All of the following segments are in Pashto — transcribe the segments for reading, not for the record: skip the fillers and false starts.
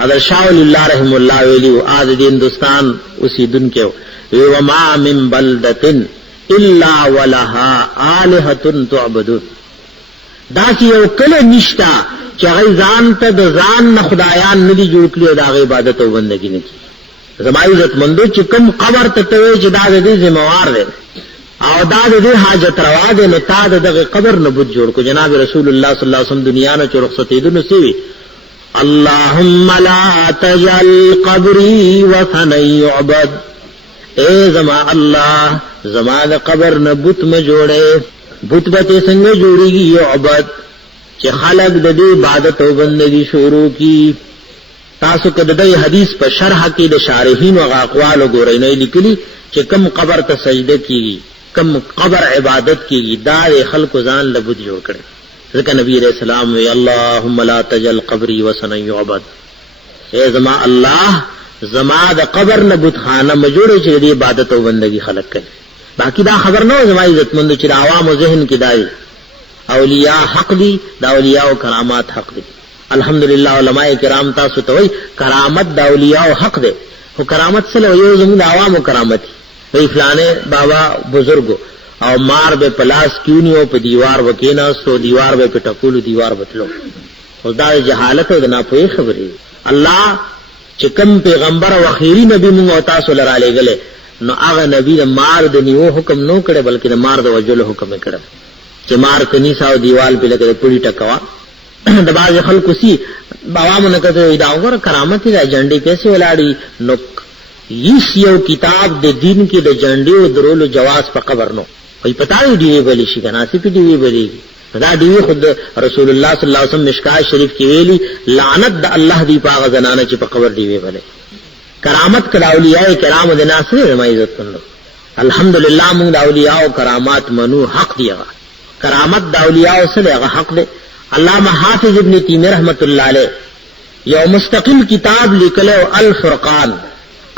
حضرت شاہ ولی اللہ رحم اللہ ویلیو آج دی ہندوستان اسی دن کے وما من بلدت الا ولها آلہۃ تعبدون داسی یو کله نشتا چې هغه ځان ته د ځان نه خدایان نه دي جوړ کړي او د هغې عبادت او بندګي نه کوي. زما عزتمندو چې کوم قبر ته ته وایې چې دا د دې ذمہوار دی او دا د دې حاجت روا دی نو تا د دغه قبر نه بت جوړ کو. جناب رسول الله صلی الله علیه وسلم دنیا نه چې رخصتېدو نو سوي اللهم لا تجعل قبري وثنا يعبد. اے زما الله زما د قبر نه بت م جوړې بت به څنګه جوړيږي يعبد چې خلق د دې عبادت او بندګي شروع کی. تاسو کده د حدیث په شرح کې د شارحین او اقوال وګورئ نه لیکلي چې کم قبر ته سجده کیږي کم قبر عبادت کیږي دا خلق ځان له بت جوړ کړي. ځکه نبی علیہ السلام وی اللهم لا تجعل قبري وثنا يعبد. اے زما الله زما د قبر نه بت خانه مجوړ چې د عبادت او بندګي خلق کوي. باقی دا خبر نه زما عزتمند چې عوام او ذهن کې دای اولیاء حق دي دا اولیاء او کرامات حق دي. الحمدللہ علماء کرام تاسو ته وای کرامت د اولیاء او حق دي او کرامت سره یو زموږ عوام او کرامت وی فلانه بابا بزرګو او مار به پلاس کیونیو په دیوار وکینا سو دیوار به پټکولو دیوار بتلو او دا جهالت او نه پوهه خبري. الله چې کوم پیغمبر او اخیری نبی موږ تاسو لره لګله نو هغه نبی د مار د نیو حکم نو کړي بلکې د مار د وجلو حکم کړي چې مار کني ساو دیوال په لګره پوری ټکوا. د باز خلکو سی بابا مونږ کته دا وګوره کرامت د جنډې کیسه ولاړی نو یو کتاب د دین کې د جنډې او درولو جواز په قبر نو وي پتاوی دی ویلي شي کنه سی په دی ویلي دا دی خود رسول الله صلی الله علیه وسلم مشکات شریف کې ویلي لعنت د الله دی پاغه زنانه چې په قبر دی ویلي. کرامت کړه اولیاء کرام د ناصر ما عزت کړو. الحمدللہ موږ د اولیاء او کرامات منو حق دی. کرامت د اولیاء سره هغه حق دی. علامہ حافظ ابن تیمیہ رحمت اللہ علیہ یو مستقل کتاب لکلو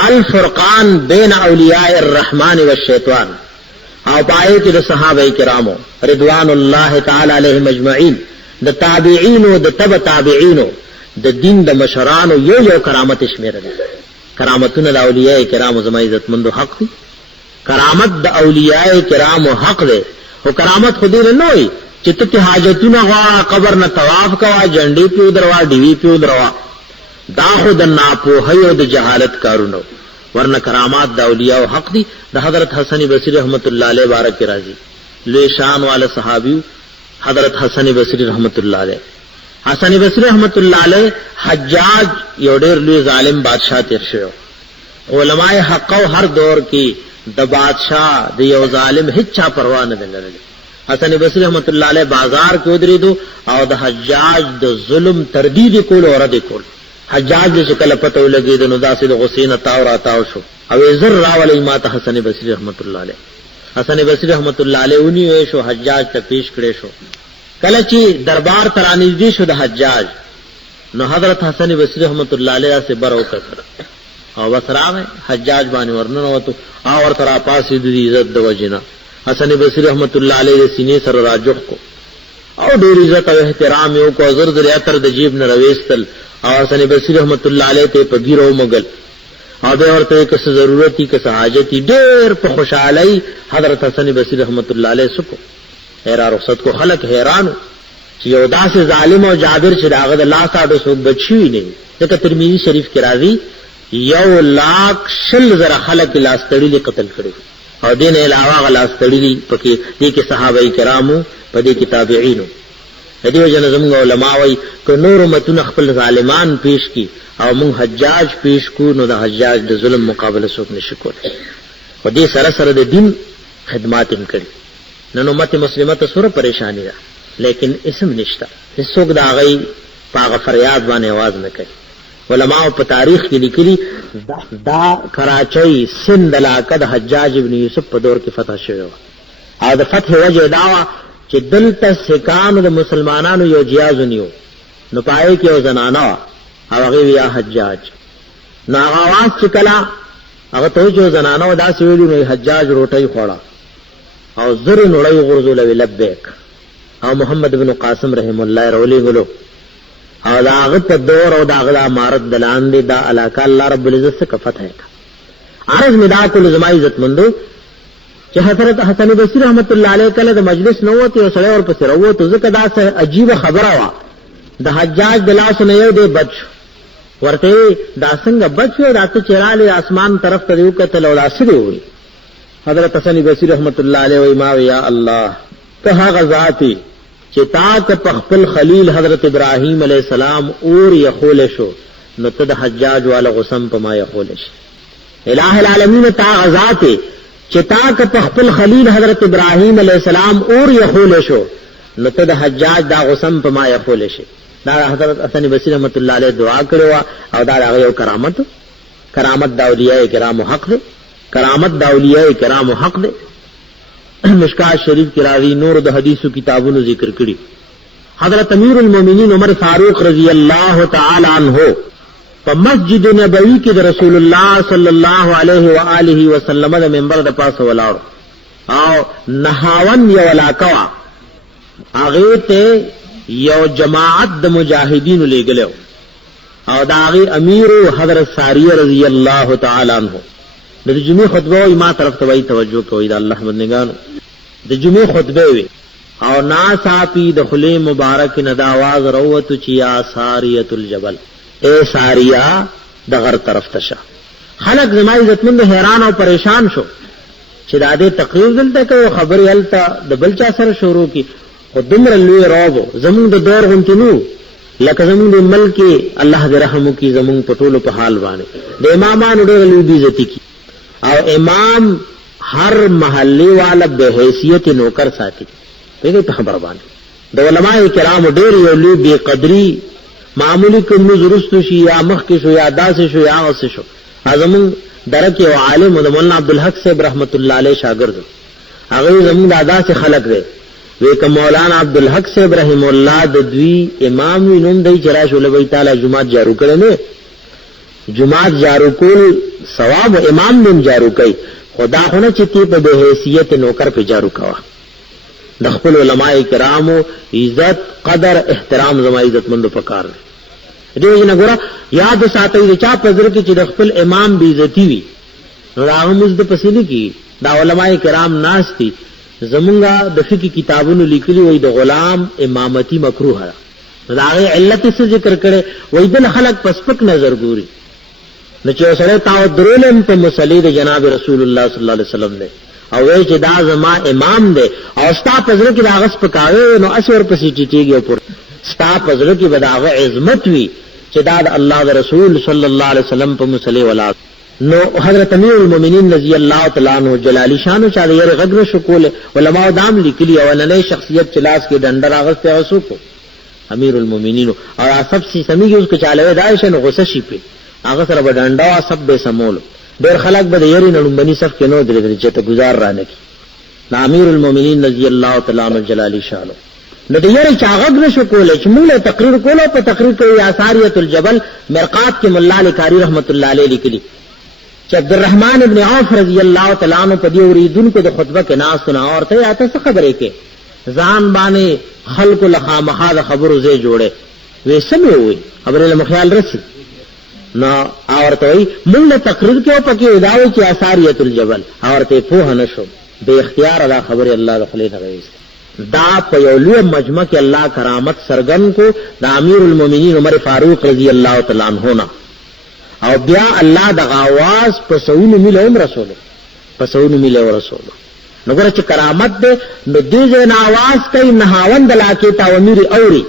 الفرقان بین اولیاء الرحمن والشیطان او پائے کہ صحابہ کرامو رضوان اللہ تعالی علیہم اجمعین د تابعین او د تبع تابعین د دین د مشران یو کرامت شمیره ده. کرامتونه د اولیاء کرام زما عزت مند حق دي. کرامت د اولیاء کرام حق ده او کرامت خودی نه وي چې ته حاجتونه غوا قبر نه طواف کوا جنډې په دروا دیوی په دروا دا خود نه په هيو د جهالت کارونو ورنه کرامات د اولیاء او حق دي. د حضرت حسن بصری رحمت الله علیه بارک راضی لوی شان والے صحابی حضرت حسن بصری رحمت الله علیه. حسن بصری رحمت الله علیه حجاج یو ډېر لوی ظالم بادشاہ تیر شو. علماء حق او هر دور کې د بادشاہ د یو ظالم هیڅ چا پروا نه لرله. حسن بصری رحمت الله علیه بازار کې ودرېدو او د حجاج د ظلم تردید کول او رد کول. حجاج چې کله پته ولګید نو داسې د غسین تاو را تاو شو او زر راولې ماته حسن بصری رحمت الله علیه. حسن بصری رحمت الله علیه ونی شو حجاج ته پیش کړي شو. کله چې دربار ته رانږدې شو د حجاج نو حضرت حسن بصری رحمت الله علیه سے برو کړ او بس راغی حجاج باندې ورننه وته او ورته را پاسې د عزت د وجنه حسن بصری رحمت الله علیه سینې سره راجخ کو او ډېر عزت او احترام یو کو زر در اتر د جیب نه رويستل او حسن بصری رحمت الله علیه ته په ګیرو مغل او به ورته کس ضرورتي کس حاجتي ډېر په خوشالۍ حضرت حسن بصری رحمت الله علیه سکو هر رخصت کو خلق حیران چې یو داسې ظالم او جابر چې داغه د الله تعالی سو بچی نه ځکه ترمذی شریف کې راځي 1,00,000 خلق لاس تړلي قتل کړي او دین علاوه غلاس تړلي پکې دي کې صحابه کرامو په دې کې تابعینو. هدیو جن زموږ علماء وایي ک نور متون خپل ظالمان پیش کی او مونږ حجاج پیش کو نو د حجاج د ظلم مقابله څوک نشي کولای. په دې سره سره د دین خدمات هم کړي. نن امت مسلمه ته سره پریشانی ده لیکن اسم نشتا هیڅوک دا غي پاغه فریاد باندې आवाज نه کوي. علماء په تاریخ کې لیکلي دا کراچۍ سند علاقه د حجاج ابن یوسف په دور کې فتح شوه او د فتح وجه دا چې دلته سکانو د مسلمانانو یو جیاز نیو نو پای کې یو زنانه او هغه یا حجاج نو هغه واس چې کلا هغه ته جو زنانه دا سویلو نو حجاج روټي خوړه او زر نړۍ غرزول وی لبیک او محمد بن قاسم رحم الله رولي غلو او داغه په دور او داغه امارت دلاندې دا علاقه الله رب العزت څخه فتح کړه. عرض مدا کول زما عزت مندو چې حضرت حسن بصری رحمت الله علیه کله د مجلس نو وته او سړی ورپسې راووت ځکه دا څه عجیب خبره وا د حجاج د لاس نه یو دی بچ ورته دا څنګه بچ راته چراله اسمان طرف ته یو کتل او لاسره وي. حضرت حسن بصری رحمت الله علیه وی ما یا الله ته هغه ذاتی چې تا ته خپل خلیل حضرت ابراهیم علیہ السلام اور یخول شو نو ته د حجاج والا غسم په ما یخول شي. الہ العالمین تا ذاتی چې تا ته خپل خلیل حضرت ابراهیم علیہ السلام اور یخول شو نو ته د حجاج دا غسم په ما یخول شي. دا حضرت حسن بصری رحمت الله علیه دعا کړو او دا هغه یو کرامت د اولیاء کرام حق دی. کرامت د اولیاء کرام حق دی. مشکات شریف کی راوی نور د حدیثو کتابونو ذکر کړي. حضرت امیر المؤمنین عمر فاروق رضی اللہ تعالی عنہ په مسجد نبوی کې د رسول الله صلی الله علیه و آله وسلم د منبر د پاسه ولاړ او نهاون یو علاقه هغه ته یو جماعت د مجاهدین لګلو او دا هغه امیر حضرت ساریه رضی اللہ تعالی عنہ د جمعې خطبه ما طرف ته وای توجه کوي د الله بندگانو د جمعې خطبه وي او ناصافی د خلی مبارک نه د आवाज روت چې یا ساریه الجبل اے ساریه د غر طرف ته شه. خلق زما عزتمند حیران او پریشان شو چې دا دې تقریر دلته کوي خبري هلته د بل چا سره شروع کی خو دمر لوی روب زمون د دور غنتنو لکه زمون د ملک الله دې رحم وکي زمون پټولو په حال باندې د امامانو ډېر لوی عزت کی او امام ہر محلی والا بے حیثیت نوکر ساتي په خبر باندې د علماء کرام ډېر یو لوی بے قدری معمولی کوم زرستو شي یا مخ کې شو یا داسې شو یا اوس شو. اعظم درک او عالم د مولانا عبدالحق صاحب رحمت الله علیه شاګرد هغه زموږ دادا سے خلق دی وی کوم مولانا عبدالحق صاحب رحم الله د دوی امام وینم دی چرای شو لوی تعالی جمعه جارو کړي نه جمعه جارو کول ثواب امام نن جارو کوي خدا خونه چې تی په حیثیت نوکر په جارو کوا. د خپل علماء کرامو عزت قدر احترام زما عزت مند پکار دیو نه ګره یاد ساتي چې چا پزر کې چې د خپل امام بی عزتی وي نو هغه مزد پسینه کی دا علماء کرام ناشتي زمونږه د فقہ کتابونو لیکلي وي د غلام امامتی مکروه ده دا علت څه ذکر کړي وای د خلق پسپک نظر ګوري نو چې سره تاو درولم په مصلی د جناب رسول الله صلی الله علیه وسلم دی او وی چې دا زما امام دی او ستا پزره کې دا غس پکاوي نو اسور پسې ټیټیږي پر ستا پزره کې بداغه عظمت وی چې دا د الله د رسول صلی الله علیه وسلم په مصلی ولا نو حضرت امیر المؤمنین رضی الله تعالی عنہ جلالی شان چا یې غږ شکول علماء دام لیکلی او نه شخصیت چلاس کې ډنډر اغسته اوسو کو امیر المؤمنین او سب سی سميږي اس کو چاله دای شنو غصه شي په هغه سره بدانډا سب به سمول ډېر خلک به یې نه لومبني صف کې نو درې چې ته گزار رانه کی امیر المؤمنین رضی الله تعالی عنہ جلالی شان نو د یې چاغب نشو کولای چې موږ تقریر کولو په تقریر کوي آثاریت الجبل مرقات کې مولا لکاری رحمت الله علیه لیکلی چې عبدالرحمن ابن عوف رضی الله تعالی عنہ په دې اوریدونکو د خطبه کې ناس سنا اور ته آته څه خبرې کې ځان باندې خلق لخوا مخاذ خبرو زې جوړه وې سمې وي خبرې له خیال رسي نو اورته وي موږ تقریر کې او پکې وداوي چې آثاریت الجبل اورته په نشو به اختیار دا خبره الله تعالی نه غوښته دا په یو لوی مجمع کې الله کرامت سرګن کو د امیر المؤمنین عمر فاروق رضی الله تعالی عنہ او بیا الله د غواز په سونو میله عمر رسول په سونو میله رسول نو ګره چې کرامت دې نو دې ځای आवाज کوي نهاوند لاکه تا امیر اوري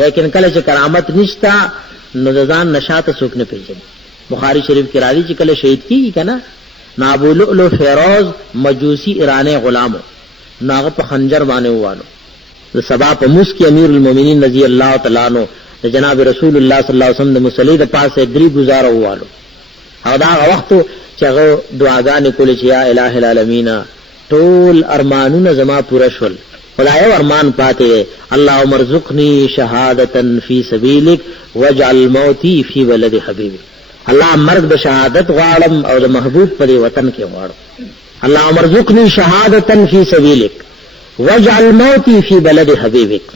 لیکن کله چې کرامت نشتا نو ځان نشاط سوک نه پیژني. بخاری شریف کې راځي چې کله شهید کیږي کنه نابو لؤلؤ فیروز مجوسی ایرانی غلامو ناغه په خنجر باندې وانه د سبا په مسکی امیر المؤمنین رضی الله تعالی عنہ د جناب رسول الله صلی الله علیه وسلم د مصلی د پاسه درې گزاره وانه او دا وخت چې هغه دعاګانې کولې چې یا الٰه العالمین ټول ارمانونه زما پوره شول خدای ارمان پاته اللهم ارزقنی شهادتا فی سبیلک واجعل موتی فی بلد حبیبک الله مرګ د شهادت غواړم او د محبوب په وطن کې غواړم اللهم ارزقنی شهادتا فی سبیلک واجعل موتی فی بلد حبیبک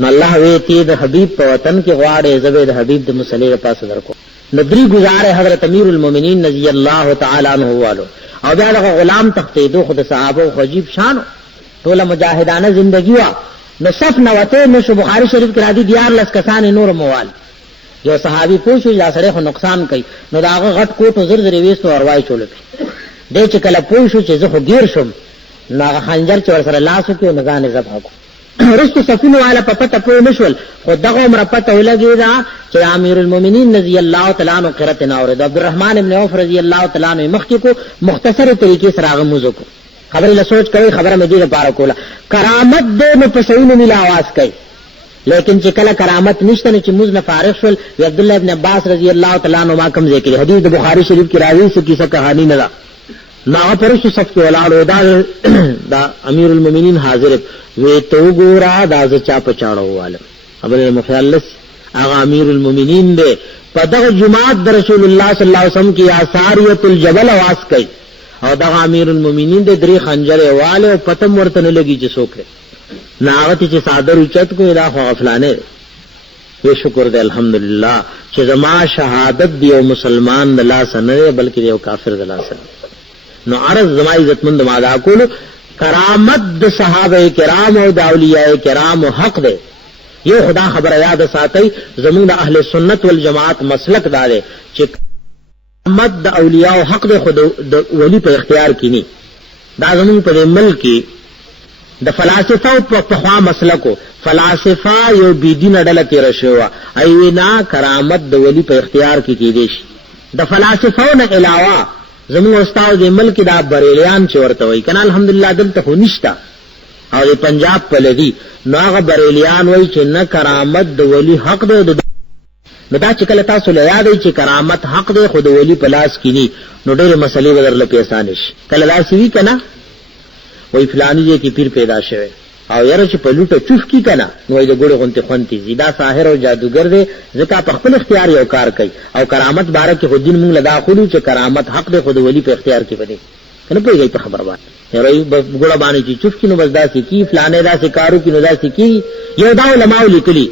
نو الله وی تی د حبیب په وطن کې غواړې زبې د حبیب د مصلی په پاسه درکو. ندری گزاره حضرت امیر المؤمنین رضی الله تعالی عنہ والو او بیا د غلام تختیدو خود صحابه او عجیب شانو ټول مجاهدانه زندگی وا. نو صف نوته نشو بخاری شریف کې راځي دیار لس کسان نور موال یو صحابي پوښتنه یا سره خو نقصان کوي نو داغه غټ کوټ زر زر وېستو اروای چول دې چې کله پوښتنه چې زه خو ګیر شم ناغه خنجر چې ور سره لاس کې نه ځان زبح کو رستو صفونه والا په پته پوه نشول خو دغه عمر پته ولګی دا چې امیر المؤمنین رضی الله تعالی عنہ قرات ناورد عبدالرحمن ابن عوف رضی الله تعالی عنہ مخکې کو مختصر طریقې سره هغه موضوع کو خبره له سوچ کوي خبره مې دې لپاره کوله کرامت دې نو په صحیح نه आवाज کوي لیکن چې کله کرامت نشته نو چې موږ نه فارغ شول عبد الله ابن عباس رضی الله تعالی عنہ ما کوم ذکر حدیث د بخاری شریف کې راځي څه کیسه کہانی نه ده نا پرشتو صف کې ولاړ دا امیر المؤمنین حاضر وی تو ګورا دا ز چا پچاړو والم ابل مخلص هغه امیر المؤمنین دې په دغه جماعت د رسول الله صلی الله علیه وسلم کې آثاریت الجبل واس کوي او دغه امیر المؤمنین دې درې خنجر والے او پتم ورته نه لګي چې څوک ناغت چې صادر اوچت کو دا خو غفلانه وی شکر دې الحمدلله چې زما شهادت دی او مسلمان د لاس نه بلکې یو کافر د لاس نو عرض زما عزتمند مادا کولو کرامت د صحابه کرام او د اولیاء کرام حق دی. یو خدا خبر یاد ساتي زموږ د اهل سنت والجماعت مسلک دار چې کرامت د اولیاء حق دی خود د ولی په اختیار کې نه دا زموږ په ملک کې د فلسفه په خوا مسلکو فلسفه یو بيدین ډله تیر شو اینا کرامت د ولی په اختیار کې کېدې شي د فلسفه نه علاوه زمون استاد د ملک دا بریلیان چې ورته وای کنه الحمدلله دلته خو نشتا او د پنجاب په لدی ناغه بریلیان وای چې نه کرامت د ولی حق دی نو دا چې کله تاسو له یادې چې کرامت حق دی خو د ولی په لاس کې ني نو ډېر مسلې بدرله پیسانش کله لا سی وی کنه وای فلانی کې پیر پیدا شوه او یاره چې په لوټه چوف کی کنه نو د ګوړو غونته خونتي زیدا ساحر او جادوګر دی ځکه په خپل اختیار یو کار کوي او کرامت باره کې خود دین موږ لدا خلو چې کرامت حق دی خود ولی په اختیار کې بده کنه په یوه خبر باندې یاره ګوړه باندې چې چوف کینو بس داسې کی فلانه داسې کارو کینو داسې کی یو دا علماء لیکلي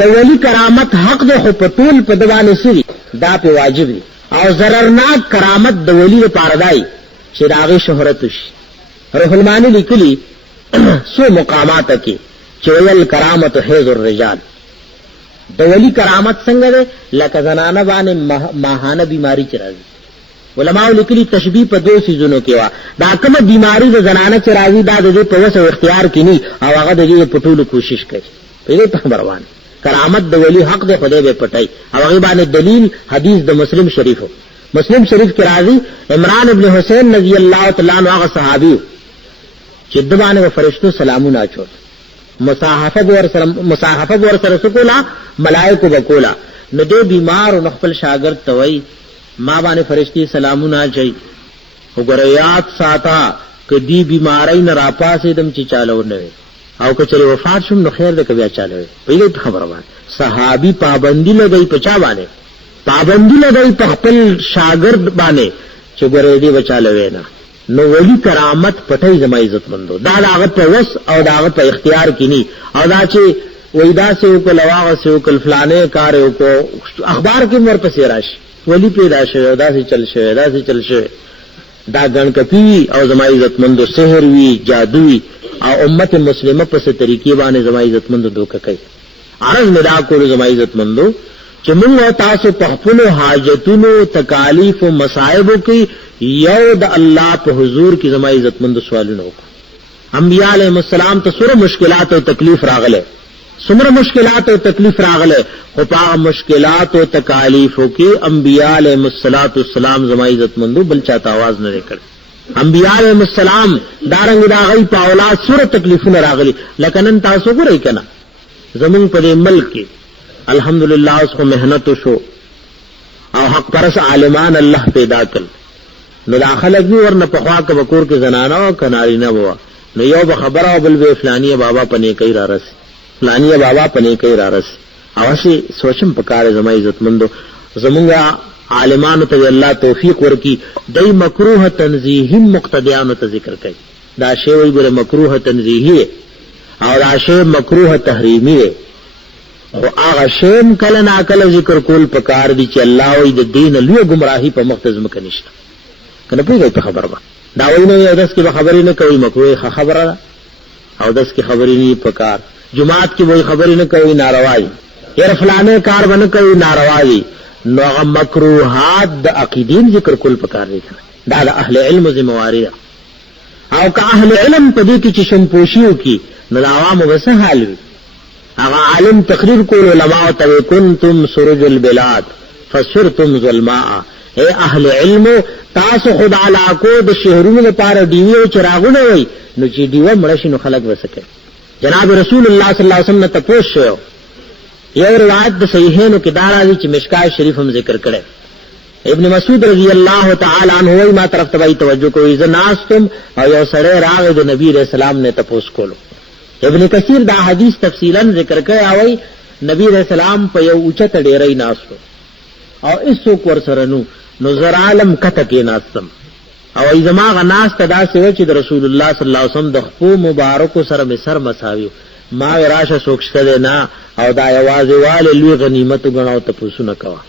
د ولی کرامت حق دی خو په ټول په دوانه سری دا په واجب دی او ضررناک کرامت د ولی لپاره دی چې راغی شهرت شي روح المانی لیکلي سو مقامات کی چویل کرامت حیض الرجال د ولی کرامت څنګه ده لکه زنانه باندې ماهانه بیماری چرایي علماء لیکلي تشبیه په دوه سيزونو کې وا دا کومه بیماری د زنانه چرایي دا د په وسو اختیار کې ني او هغه د دې په ټولو کوشش کوي په دې خبر باندې کرامت د ولی حق ده خدای به پټای او هغه باندې دلیل حدیث د مسلم شریف کې راځي عمران ابن حسین رضی الله تعالی عنہ هغه صحابي چې دبانه فرشتو سلامونه اچول مصاحفه ور سره سکولا ملائکه وکولا نو دې بیمار او خپل شاګرد توي ما باندې فرشتي سلامونه اچي وګوره یاد ساته کدی بیماری نه راپاسې دم چې چالو نه او کچره وفات شوم نو خیر دې کبي چالو پیله خبره وای صحابي پابندی لګي پچا باندې پابندی لګي په خپل شاګرد باندې چې ګوره دې بچالو نه نو ولی کرامت پټای زما عزت مندو دا هغه په وس او دا هغه په اختیار کې ني او دا چې وېدا سه کو لواغه سه کو فلانه کار کو اخبار کې مر پسې راشي ولی پیدا شوی دا سه چل شوی دا ګن کپی او زما عزت مندو سحر وی جادو وی او امت مسلمه په څه طریقې باندې زما عزت مندو دوکه کوي عرض مدا کول زما عزت مندو چې موږ تاسو په خپل حاجتونو تکالیف او مصائب کې یو د الله په حضور کې زما عزت مند سوالونه وکړه انبیاء علیهم السلام ته سره مشکلات او تکلیف راغله سمره مشکلات او تکلیف راغله خو په مشکلات او تکالیف کې انبیاء علیهم السلام زما عزت مندو بل چاته आवाज نه وکړ انبیاء علیهم السلام دارنګ دا غي په اولاد سره تکلیفونه راغلي لکه نن تاسو ګورئ کنه زمون په ملک کې الحمدللہ اس کو محنت شو او حق پرس عالمان الله پیدا کړ نو داخله کی ورنه په خوا کې بکور کې زنانه او کناری نه بوا نو یو به خبره او بل به فلانی بابا پنه کوي را رس فلانی بابا پنه کوي را رس او شي سوچم پکاره زما عزت مندو زمونږه عالمانو ته الله توفیق ورکي دای مکروه تنزیهی مقتدیانو ته ذکر کوي دا شی وی ګره مکروه تنزیهی او دا شی مکروه تحریمی دی او هغه شی کله نا کله ذکر کول پکار دی چې الله وی د دین لوی گمراهی په مختز مکه نشته کنه پوهیږئ په خبره دا وینه یو داس کې خبرې نه کوي مکروه خبره او داس کې خبرې نه پکار جمعات کې وای خبرې نه کوي ناروایی یره فلانه کار باندې کوي ناروایی نو هغه مکروهات د عقیدین ذکر کول پکار دی دا د اهل علم ذمہواری او که اهل علم په دې کې چې شمپوشیو کی نو عوام وسه حال وي هغه عالم تقریر کول علماء ته کنتم سرج البلاد فسرتم ظلماء اے اهل علم تاسو خدا علاقو د شهرونو لپاره دیوی او چراغونه وي نو چې دیوه مړ شي نو خلک وسکه جناب رسول الله صلی الله علیه وسلم ته پوښتنه یو روایت د صحیحینو کې دارا دي چې مشکای شریف هم ذکر کړي ابن مسعود رضی الله تعالی عنہ وای ما طرف ته توجه کوي زناستم او یو سره راغ د نبی رسول الله نه تپوس کولو ابن کثیر دا حدیث تفصیلا ذکر کړي او نبی رسول الله په یو اوچت ډیرې ناستو او ایسو ور سره نو زر عالم کته کې ناستم او ای زما غناس ته دا سوي چې د رسول الله صلی الله علیه وسلم د خپو مبارک سره مسر مساوي ما راشه سوکشته نه او دا یوازې والي لوی غنیمت غناو ته پوسونه کوا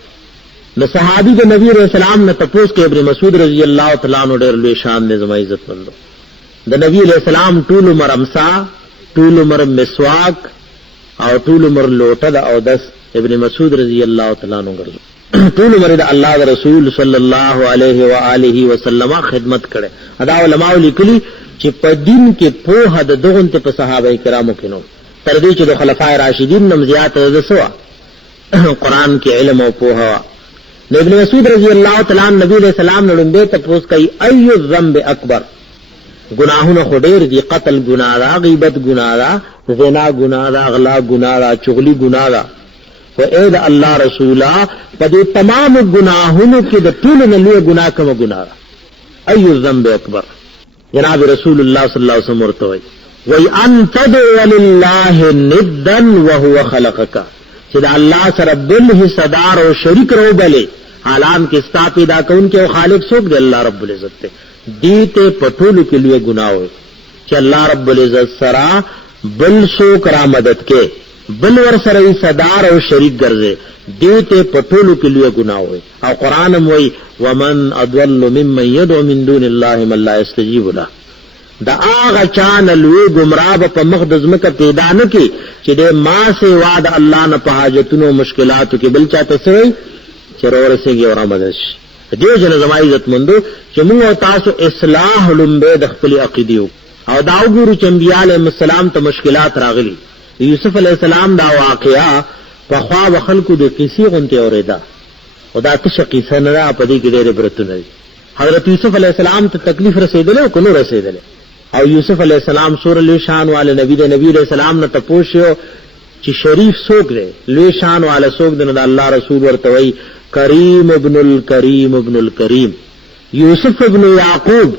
نو صحابي د نبی رسول الله نه تپوس کې ابن مسعود رضی الله تعالی عنہ ډېر لوی شان د زما عزت مندو د نبی رسول الله ټول عمر امسا ټول عمر مسواک او ټول عمر لوټه او دس ابن مسعود رضی الله تعالی عنہ ګرځي ټول عمر د الله د رسول صلی الله علیه و آله وسلم خدمت کړي ادا علماء لیکلي چې په دین کې په د دغون ته په صحابه کرامو کې نو تر دې چې د خلفای راشدین نم زیات د سوا قران کې علم او په ابن مسعود رضی الله تعالی عنہ نبی علیہ السلام نے لنبے تپوس کئی ایو الذنب اکبر گناہوں خو ډیر دی قتل گناہ دا غیبت گناہ دا زنا گناہ دا اغلا گناہ دا چغلی گناہ دا و اے دا اللہ رسولا په دې تمام گناہوں کې د ټول نه لوی گناہ کوم گناہ ایو الذنب اکبر جناب رسول الله صلی الله علیه وسلم ورته وی ان تدعو لله ندا وهو خلقك چې دا الله سره بل حصدار او شریک رو بلې حالان کې ستا پیدا کون کې او خالق څوک دی الله رب العزت ته دیته پټولو کې لوی ګناه وي چې الله رب العزت سره بل څوک را مدد کې بل ور سره حصدار او شریک ګرځي دیته پټولو کې لوی ګناه وي او قران موي ومن اضل ممن يدعو من دون الله من لا يستجيب له دا آغا چان لوی گمراه په مقدس مکه پیدا نه کی چې د ما سوا د الله نه په حاجتونو مشکلاتو کې بل چاته سوی چې ورسېږي او رامدش دې جن زما عزت مندو چې موږ تاسو اصلاح لمبه د خپل عقیدو او دا وګورو چې انبیاء علیهم السلام ته مشکلات راغلي یوسف علیہ السلام دا واقعا په خوا وخلکو د کیسې غونته اوریدا او دا څه قصه نه په دې کې ډېر برتونه حضرت یوسف علیہ السلام ته تکلیف رسیدله او کنو رسیدله او یوسف علیہ السلام سور لوی شان والے نبی علیہ السلام نے تپوشیو چې شریف سوک دے لوی شان والے سوک دے نہ اللہ رسول ورتوی کریم ابن الکریم ابن الکریم یوسف ابن یعقوب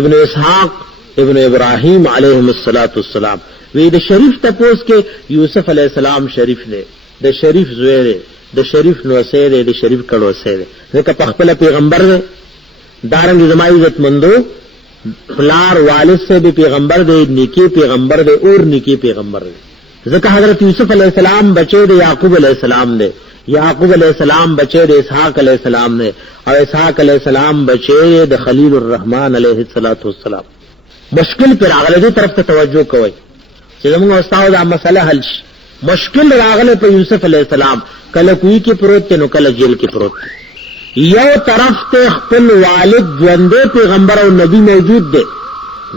ابن اسحاق ابن ابراہیم علیہم الصلوۃ والسلام وی د شریف تپوس کے یوسف علیہ السلام شریف نے د شریف زویرے د شریف نوسے دے د شریف کڑو سے دے ځکه په خپل پیغمبر دے دارنګ زما عزت مندو پلار والد سے بھی پیغمبر دے نیکی پیغمبر دے اور نیکی پیغمبر دے ذکر حضرت یوسف علیہ السلام بچے دے یعقوب علیہ السلام دے یعقوب علیہ السلام بچے دے اسحاق علیہ السلام دے اور اسحاق علیہ السلام بچے دے خلیل الرحمن علیہ الصلوۃ والسلام مشکل پر راغله دې طرف ته توجه کوئ چې موږ استاد دا مسله حل شي مشکل راغله په یوسف علیہ السلام کله کوی کې پروت نو کله جیل کې پروت یو طرف ته خپل والد ژوندې پیغمبر او نبی موجود دی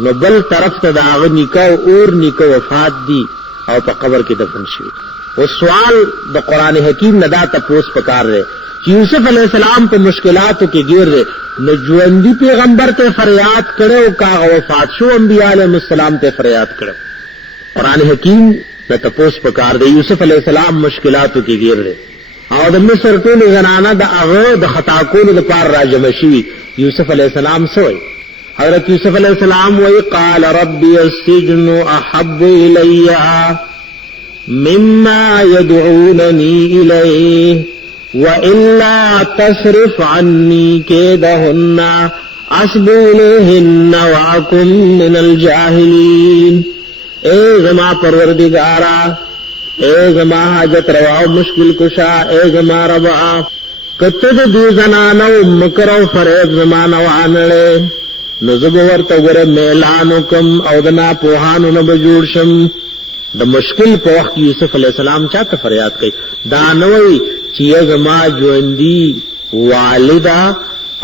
نو بل طرف ته داغه نکاح اور نکاح وفات دی او په قبر کې دفن شوی او سوال د قران حکیم نه دا تاسو پکار دی چې یوسف علیہ السلام په مشکلاتو کې گیر دی نو ژوندې پیغمبر ته فریاد کړو کا وفات شو انبیاء علیهم السلام ته فریاد کړو قران حکیم نه تاسو پکار دی یوسف علیہ السلام مشکلاتو کې گیر دی او د مصر ټول زنانه د هغه د خطا کولو لپاره راجم شي یوسف علیہ السلام سوی حضرت یوسف علیہ السلام وی قال ربي السجن احب الي مما يدعونني اليه والا تصرف عني كيدهن اصب اليهن واكن من الجاهلين اے زما پروردگارا، اے زما حاجت روا مشکل کشا، اے زما ربا کتد دو زنانو مکر و فریب زمان وانلے نزب ورطا گر میلانو کم او دنا پوہانو نب جوڑشم. دا مشکل په وخت یوسف علیہ السلام چاته فریاد کوي، دا نوې چې زما ژوندۍ والدا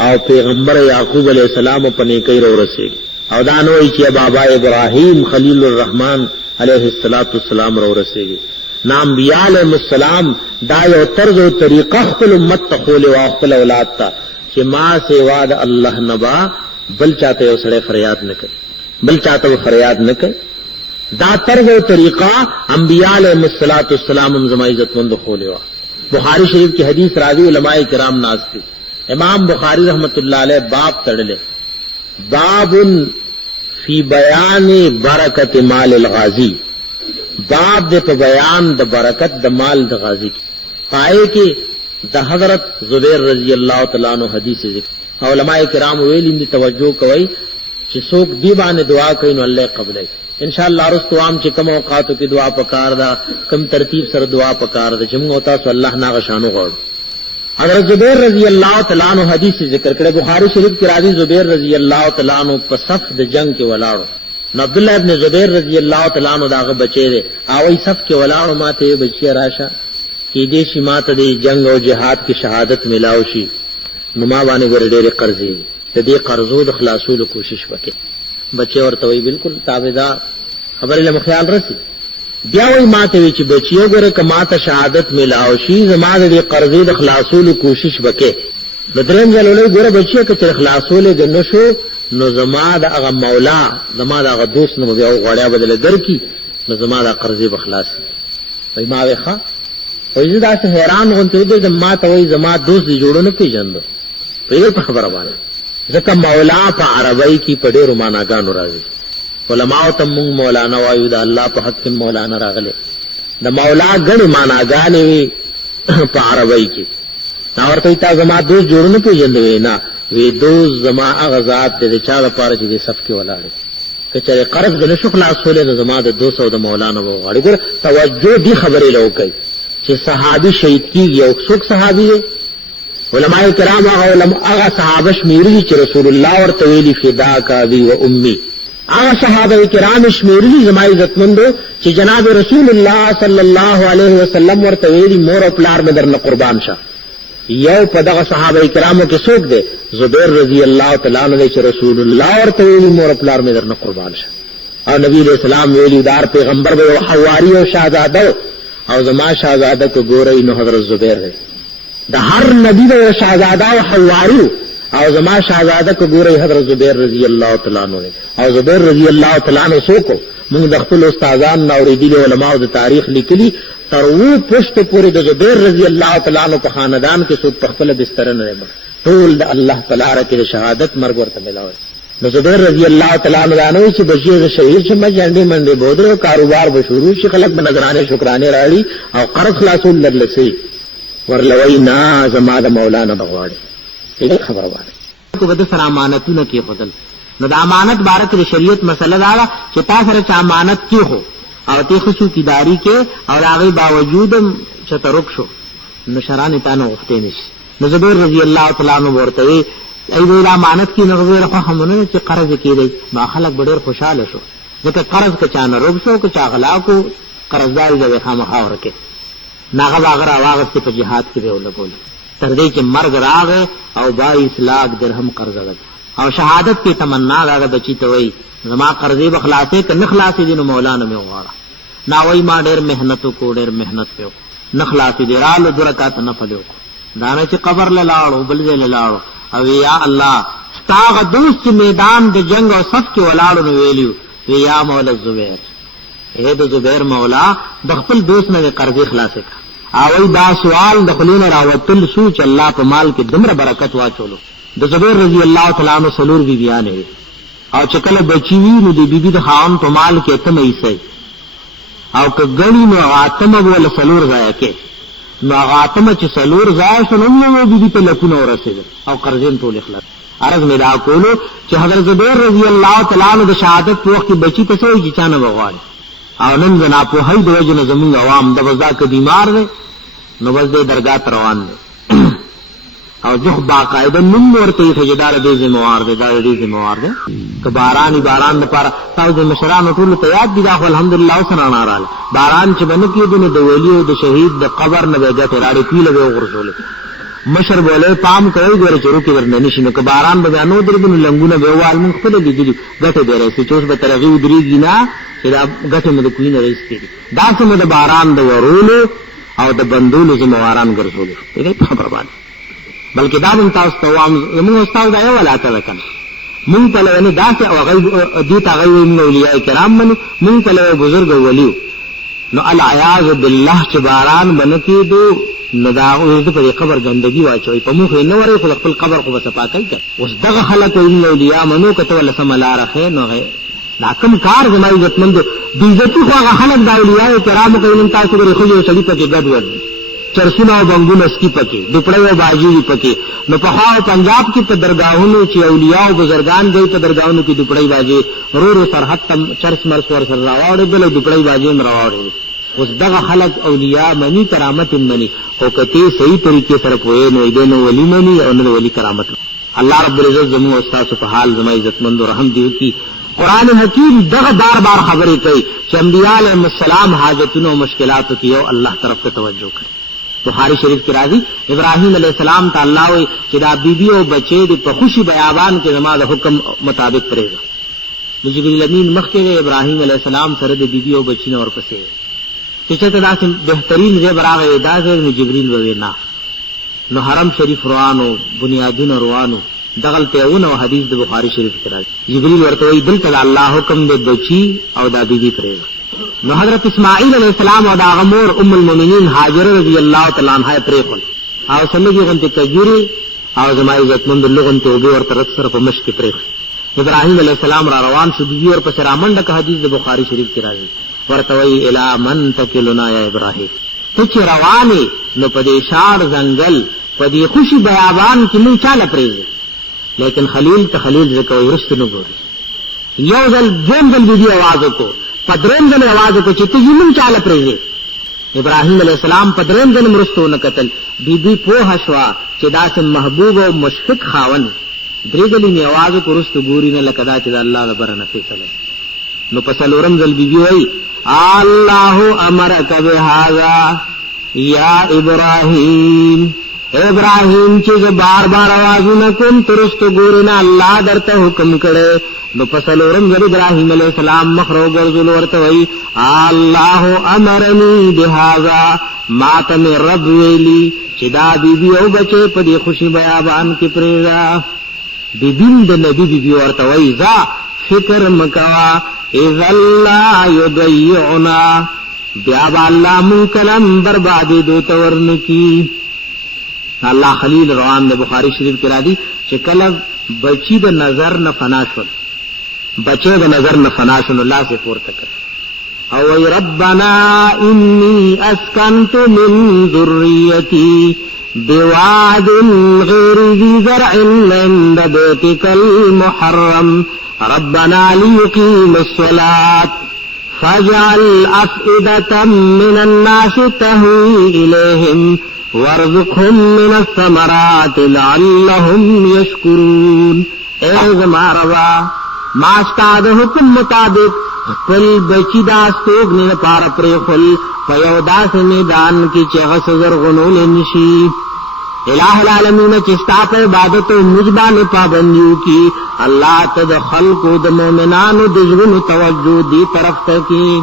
او پیغمبر یعقوب علیہ السلام په نیکۍ ورسېږي، او دا نوې چې بابا ابراهیم خلیل الرحمن علیہ السلام ورسېږي. نام انبیاء علیہ السلام دا یو طرز او طریقه خپل امت ته خولې او خپل اولاد ته چې ما سیوا د الله نبا بل چاته یو سړی فریاد نه کوي، بل چاته فریاد نه کوي. دا طرز و طریقہ انبیاء علیہ السلام زما عزت مند خولے وا. بخاری شریف کی حدیث راضی علماء کرام ناز تھی. امام بخاری رحمت اللہ علیہ باب تڑلے، باب فی بیان برکت مال الغازی، باب دے پہ بیان دا برکت دا مال دا غازی کی. پائے کہ دا حضرت زبیر رضی اللہ تعالیٰ عنہ حدیث ذکر علماء کرام ویلی دی توجہ کوئی چې څوک دی باندې دعا کوي نو الله قبلای. انشاءاللہ رستو عام چې کوم اوقاتو کې دعا پکار دا، کم ترتیب سره دعا پکار دا چې موږ تاسو الله ناغه شانو غواړو. حضرت زبیر رضی اللہ تعالیٰ عنہ حدیث ذکر کړه، بخاری شریف کې راځي زبیر رضی اللہ تعالیٰ عنہ په صف د جنگ کې ولاړو. نو عبد الله ابن زبیر رضی اللہ تعالیٰ عنہ داغه بچی دی، اوی صف کې ولاړو، ماته بچی راشه کې دې شي ماته د جنگ او جهاد کې شهادت ملاو شي، نو ما باندې ګر ډېر قرضې د دې قرضو د خلاصولو کوشش وکړي. بچي ورته وی بالکل تابعدار، خبرې له خیال رسی. بیا وی ماته وی چې بچیو ګره کما ته شهادت ملاو شي، زما د قرضې د خلاصولو کوشش وکړي. د دریم ځلولې ګره بچیو کې خلاصولې د نشو، نو زما د هغه مولا، زما د هغه دوست نو بیا غوړیا بدل درکې، نو زما د قرضې بخلاص. وی ما ویخه وی دا څه حیران غونته دې ما ته وی زما دوست دې جوړونه پیژندو. په خبره باندې ځکه مولا په عربی کې په ډېرو معناګانو راځي. علماء ته موږ مولانا وایو، د الله په حق کې مولانا راغله. د مولا غني معناګانې وي په عربی کې. دا ورته تا زما دوست جوړونه پیژندوي نه، وی دوست زما هغه ذات دې چا لپاره چې دې صف کې ولاړ کچره قرض د نشو خلاصولې د زما د دوست او د مولانا وغواړي. ګور توجه دی خبرې لوکي چې صحابي شهید کیږي او څوک صحابي دی. علماء کرام هغه صحابه شمیرلی چې رسول الله ورته ویلي فداک ابي و امي، هغه صحابه کرام شمیرلی زما عزت مندو چې جناب رسول الله صلی الله علیه وسلم ورته ویلي مور او پلار مې درنه قربان شه. یو په دغه صحابه کرامو کې څوک دی؟ زبیر رضی الله تعالی عنہ چې رسول الله ورته ویلي مور او پلار مې درنه قربان شه. او نبی علیہ السلام ویلي دار پیغمبر به حواری او شهزاده، او زما شهزاده کو ګورئ نو حضرت زبیر دی. د هر نبی د شهزاده او حواری، او زما شهزاده کو ګورئ حضرت زبیر رضی الله تعالی عنہ. او زبیر رضی الله تعالی عنہ څوک؟ موږ د خپل استادان اوریدلي علماء د تاریخ لیکلي تر و پښت پورې د زبیر رضی الله تعالی عنہ په خاندان کې څوک په خپل بستر نه رمه، ټول د الله تعالی کې شهادت مرګ ورته ملاوي. د زبیر رضی الله تعالی عنہ دانوي چې بچي شهید شمه جنډي منډي بودره کاروبار به شروع شي، خلک به نظرانه شکرانه راړي او قرض خلاصول لرلسي ورلوي نا زما د مولانا بغواړي. دې خبره وایي کو بده سره امانتونه کې خدل. نو د امانت بارک د شریعت مسله دا چې تاسو سره چا امانت کې هو او ته خصو کیداری کې او هغه باوجود چې ترک شو، نو شران ته نه وخته نشي. نو زبیر رضی الله تعالی عنہ ورته ای د امانت کې نغویر خو همونه چې قرض کېږي، ما خلک ډېر خوشاله شو ځکه قرض که چا نه روب شو، که چا غلا کو قرضدار دې خامخا ورکه ناغه باغره واغسته په جهاد کې به ولګول تر دې چې مرګ راغی او 22 لاکھ درهم قرض غل او شهادت کې تمنا راغی بچی ته وای زما قرضې بخلاصې ک نه خلاصې دي. نو مولانا مې وغواړه نا وای ما ډېر مهنت کو ډېر مهنت کړو نه خلاصې دي، رالو درکات نه فلو دا چې قبر لاړو بل دې لاړو. او یا الله ستاغه دوست میدان د جنگ او صف کې ولاړو نو ویلیو یا مولا زبیر، اے د زبیر مولا د خپل دوست نه قرضې خلاصې کړه. او دا سوال د خلون راوتل سو چې الله په مال کې دمر برکت واچولو. د زبیر رضی الله تعالی عنہ سلور بی بیان او چې کله بچی وی نو د بیبي د خام په مال کې اتم ایسي او که غنی نو اتم ول سلور ځای کې نو غاتمه چې سلور ځای شنو نو بیبي په لکونه ورسېد او قرضین ټول اخلاص. عرض مې دا کولو چې حضرت زبیر رضی الله تعالی عنہ د شهادت په وخت کې بچی ته څه چې چانه وغواړي او نن زنا په هی د وجنه زمونږ عوام د بزا کې بیمار دي نو بس دې درګه روان دي او ځخ باقاعده نوم ورته سجدار دې ذمہوار دي دا دې ذمہوار دي که باران لپاره تاسو مشرانو ټول ته یاد دي دا الحمدلله وسنانا رااله باران چې باندې کې دي د ولی او د شهید د قبر نه وګټه راړي پیله به ورسول مشر بوله پام کوي ګوره چرو کې ورنه نشي نو که باران به نو دربن لنګونه به وال مونږ خپل دي ګټه به راسي چې اوس به ترغي ودريږي نه چې دا ګټه مې د کوی نه راسي دا څنګه د باران د ورولو او د بندولو ذمہواران ګرځول دې په خبره باندې بلکې دا من تاسو ته وام موږ استاد دا یو ولاته وکړ مونږ ته له نه داسې او غیب دي تا غیب اولیاء کرام من مونږ ته له بزرګ ولیو نو العیاذ بالله چې باران باندې دو نو دا اوس په قبر ګندګي واچوي په موخه نه ورې خپل خپل قبر خو بس پاکل کړ اوس دغه خلک اولیاء منو کته ولا سم لار خې نو دا کوم کار زمای عزتمند دي عزت خو هغه خلک د اولیاء کرام کوي تاسو غره خو یو سړي په کې ګډ ور چرسونه او بنګونه سکی پکې دوپړې او باجی پکې نو په خوا پنجاب کې په درگاہونو چې اولیاء او بزرگان دی په درگاہونو کې دوپړې باجی ورو سرحد تم چرس مرس ور سره راوړې بل دوپړې باجی مراوړې اوس دغه خلق اولیاء منی کرامت منی او کته صحیح طریقې سره پوهې نو دې نو ولی منی او نو ولی کرامت الله رب العزت زمو استاد په حال زما عزتمند او رحم دی کی قرآن حکیم دغه بار بار خبرې کوي چې انبیاء علیهم السلام حاجتونو او مشکلاتو کې یو الله طرف ته توجه کوي بخاری شریف کی راضی ابراہیم علیہ السلام تا اللہ ہوئی کہ دا بی بی او بچے دی پا خوشی بیابان کے زمان دا حکم مطابق پرے گا جبریل امین مخ کے گئے ابراہیم علیہ السلام سرد بی بی او بچی نے اور پسے چچت دا سے بہترین زیب راغے دا سے جبریل وینا نو حرم شریف روانو بنیادون روانو دغل تیون و حدیث دا بخاری شریف کی راضی جبریل ورطوئی دل تا اللہ حکم دے بچی او دا بی بی پرے گا نو حضرت اسماعیل علیہ السلام او دا غمور ام المؤمنین هاجر رضی اللہ تعالی عنہا پریخل او سمجھی غنتی کجوری او زمائی عزتمند لغنتی او بیور ترد سر پا مشک پریخل ابراہیم علیہ السلام را روان شو بیور پس رامنڈک حدیث دا بخاری شریف کی راضی ورطوئی الہ من تکلنا یا ابراہیم تچ روانی نو پدی شار زنگل پدی خوشی بیابان کی من چال پریزی لیکن خلیل تا خلیل زکوی رست نو گوری یو ذل جن ذل بیدی آوازو کو پدرین دن آواز کو چتی جمن چال پریزے ابراہیم علیہ السلام پدرین دن مرستو نکتل بی بی پوہ شوا چدا سے محبوب و مشفق خاون دریدلی میں آواز کو رستو گوری نہ لکدا چدا اللہ لبر نفی صلی نو پسلورم ذل بی بی وئی اللہ امرک بہذا یا ابراہیم ابراہیم چیز بار بار آوازو نکن ترستو گوری نہ اللہ درتا حکم کرے نو پسلورم ذل ابراہیم علیہ السلام مخرو گرزل ورتوئی اللہ امرنی بہذا ماتم رب ویلی چدا بی بی او بچے پدی خوشی بیابان کی پریزا بی بین دا نبی بی بی ورتوئی زا فکر مکوا اذا اللہ یضیعنا بیابا اللہ منکلم بربادی دو تورنکی اللہ خلیل روان دے بخاری شریف کرا دی چکلب بچی دا نظر نہ فنا شد بچے دا نظر نہ فنا شد اللہ سے پورتا کر اوی ربنا انی اسکنت من ذریتی بواد غیر ذی زرع عند بیتک المحرم ربنا لیقیم الصلاة فاجعل افئدة من الناس تهوی الیہم وارزقهم من الثمرات لعلهم يشكرون اے زماروا ما استاد حکم مطابق خپل بچی دا استوګ نه پار پرې خل فیودا سے میدان کی چغه سزر غنول نشي الہ العالمین چستا پر عبادت و مجبان پابندیوں کی اللہ تدخل کو د مومنانو دجرن توجہ دی طرف تکی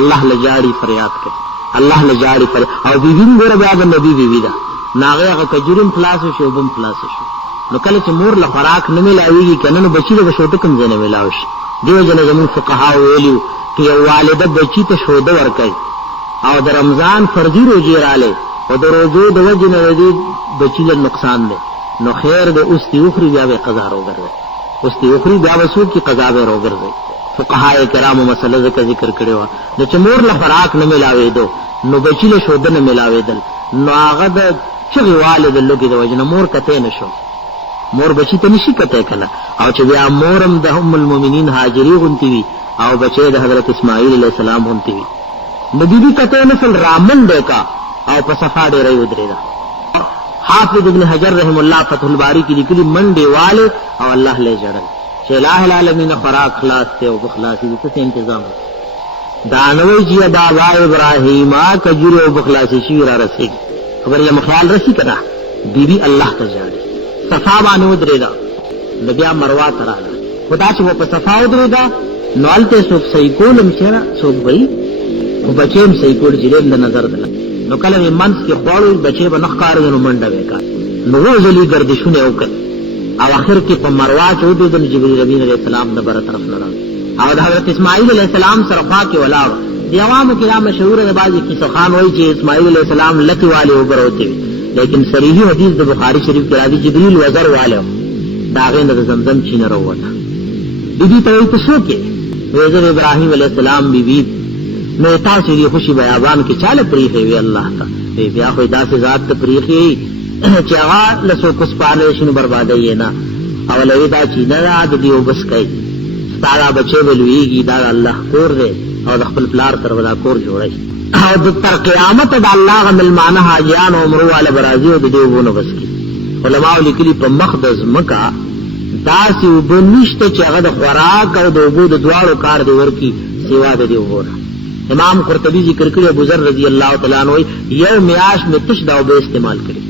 اللہ لجاری فریاد کرے اللہ لجاری پر او بیبین گوره بیا د نبی بیبی دا ناغه هغه کجورم خلاص شو بم خلاص شو نو کله چې مور له خوراک نه ملایوي کنه نو بچی له شوټ کم ځنه ملاوي دیو جن زمون فقها ویلو چې یو والده بچی ته شوده ورکای او د رمضان فرضی روزي رااله او د روزو د وجنه دی بچی له نقصان دی نو خیر د اوس دی اخري بیا به قضا وګرځي اوس دی اخري بیا وسو کی قضا به وګرځي فقهاء کرامو مسله ذکر کړي و د چمور له فراق نه ملاوي دو نو بچی له شود نه ملاوي دل نو هغه د چغي والد لوګي د وجنه مور کته نشو مور بچی ته نشي کته کنه او چې بیا مورم د ام المؤمنین هاجری غونتی وی او بچے د حضرت اسماعیل علیہ السلام هم تیوی نو بیبی کته نسل رامن دیکا او په صفا ډیرې ودرېدا. حافظ ابن حجر رحم الله فتح الباری کی لیکلی منډه والے او الله له جړل چې الہ العالمین خوراک خلاص ته او بخلاصي دې ته تنظیم دانوی جی بابا ابراہیم کجور او بخلاصي شي را رسید خبر یې مخیال رسی کړه بیبی الله ته جړل صفا باندې ودرېدا بیا مروه تراله خدا چې په صفا ودرېدا نوالته سوک صحیح کولم چیرې سوک وای او بچیم صحیح کول جریل د نظر دل نو کله منس کې خوړل بچي به نخکار نو منډه وکړ نو وځلي گردشونه وکړ او اخر کې په مروه چې د جبرئیل امین علیہ السلام د بر طرف نه او د حضرت اسماعیل علیہ السلام سره خوا کې ولاړ دی عوامو کې مشهور دی بازي کې سخان وایي چې اسماعیل علیہ السلام لتی والے وګروته لیکن صریح حدیث د بخاری شریف کې راځي جبرئیل وزر والے داغه د زمزم چینه وروته بیبي ته یې څه کې وزر ابراهیم علیہ السلام بیبي میں تاسو دی خوشی بیابان کې چاله پریخي وی الله تا بیا خو داسې ذات ته پریخي چې هغه لسو کوس پاله شنو بربادای نه اولوی دا چې نه د دیو بس کوي ستاره بچي ولویږي دا الله کور دی او د خپل پلار تر ولا کور جوړي او د تر قیامت د الله غمل معنی حاجیان او عمرو والے برازي او د دیوونه بس کی علماء لیکلي په مقدس مکه داسې وبنشته چې هغه د خوراک او د وګو د دواړو کار دی ورکی سیوا د دیوونه. امام قرطبی ذکر کړی ابو ذر رضی الله تعالی عنہ یو میاش میں تش دا به استعمال کړی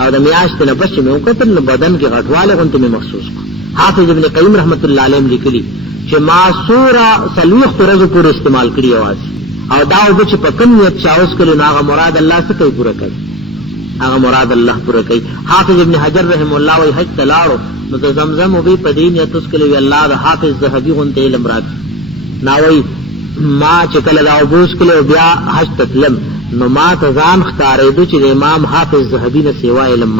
او د میاش ته بچ مې وکړل بدن کې غټواله غونته مې محسوس کو. حافظ ابن قیم رحمت الله علیه لیکلی چې ما سورہ سلوخ ورځې پورې استعمال کړی اواز او دا وب چې په کوم نیت چاوس کړي هغه مراد الله څخه کوي پورا کوي هغه مراد الله پورا کوي. حافظ ابن حجر رحم الله وی حج تلاړو نو د زمزم وبې په دین نیت اوس کړي الله د حافظ ذهبی غونته علم راک ناوي ما چې کله دا وبوس کړي بیا حج تکلم نو ما ته ځان ښکارېدو چې د امام حافظ ذهبی نه سیوا علم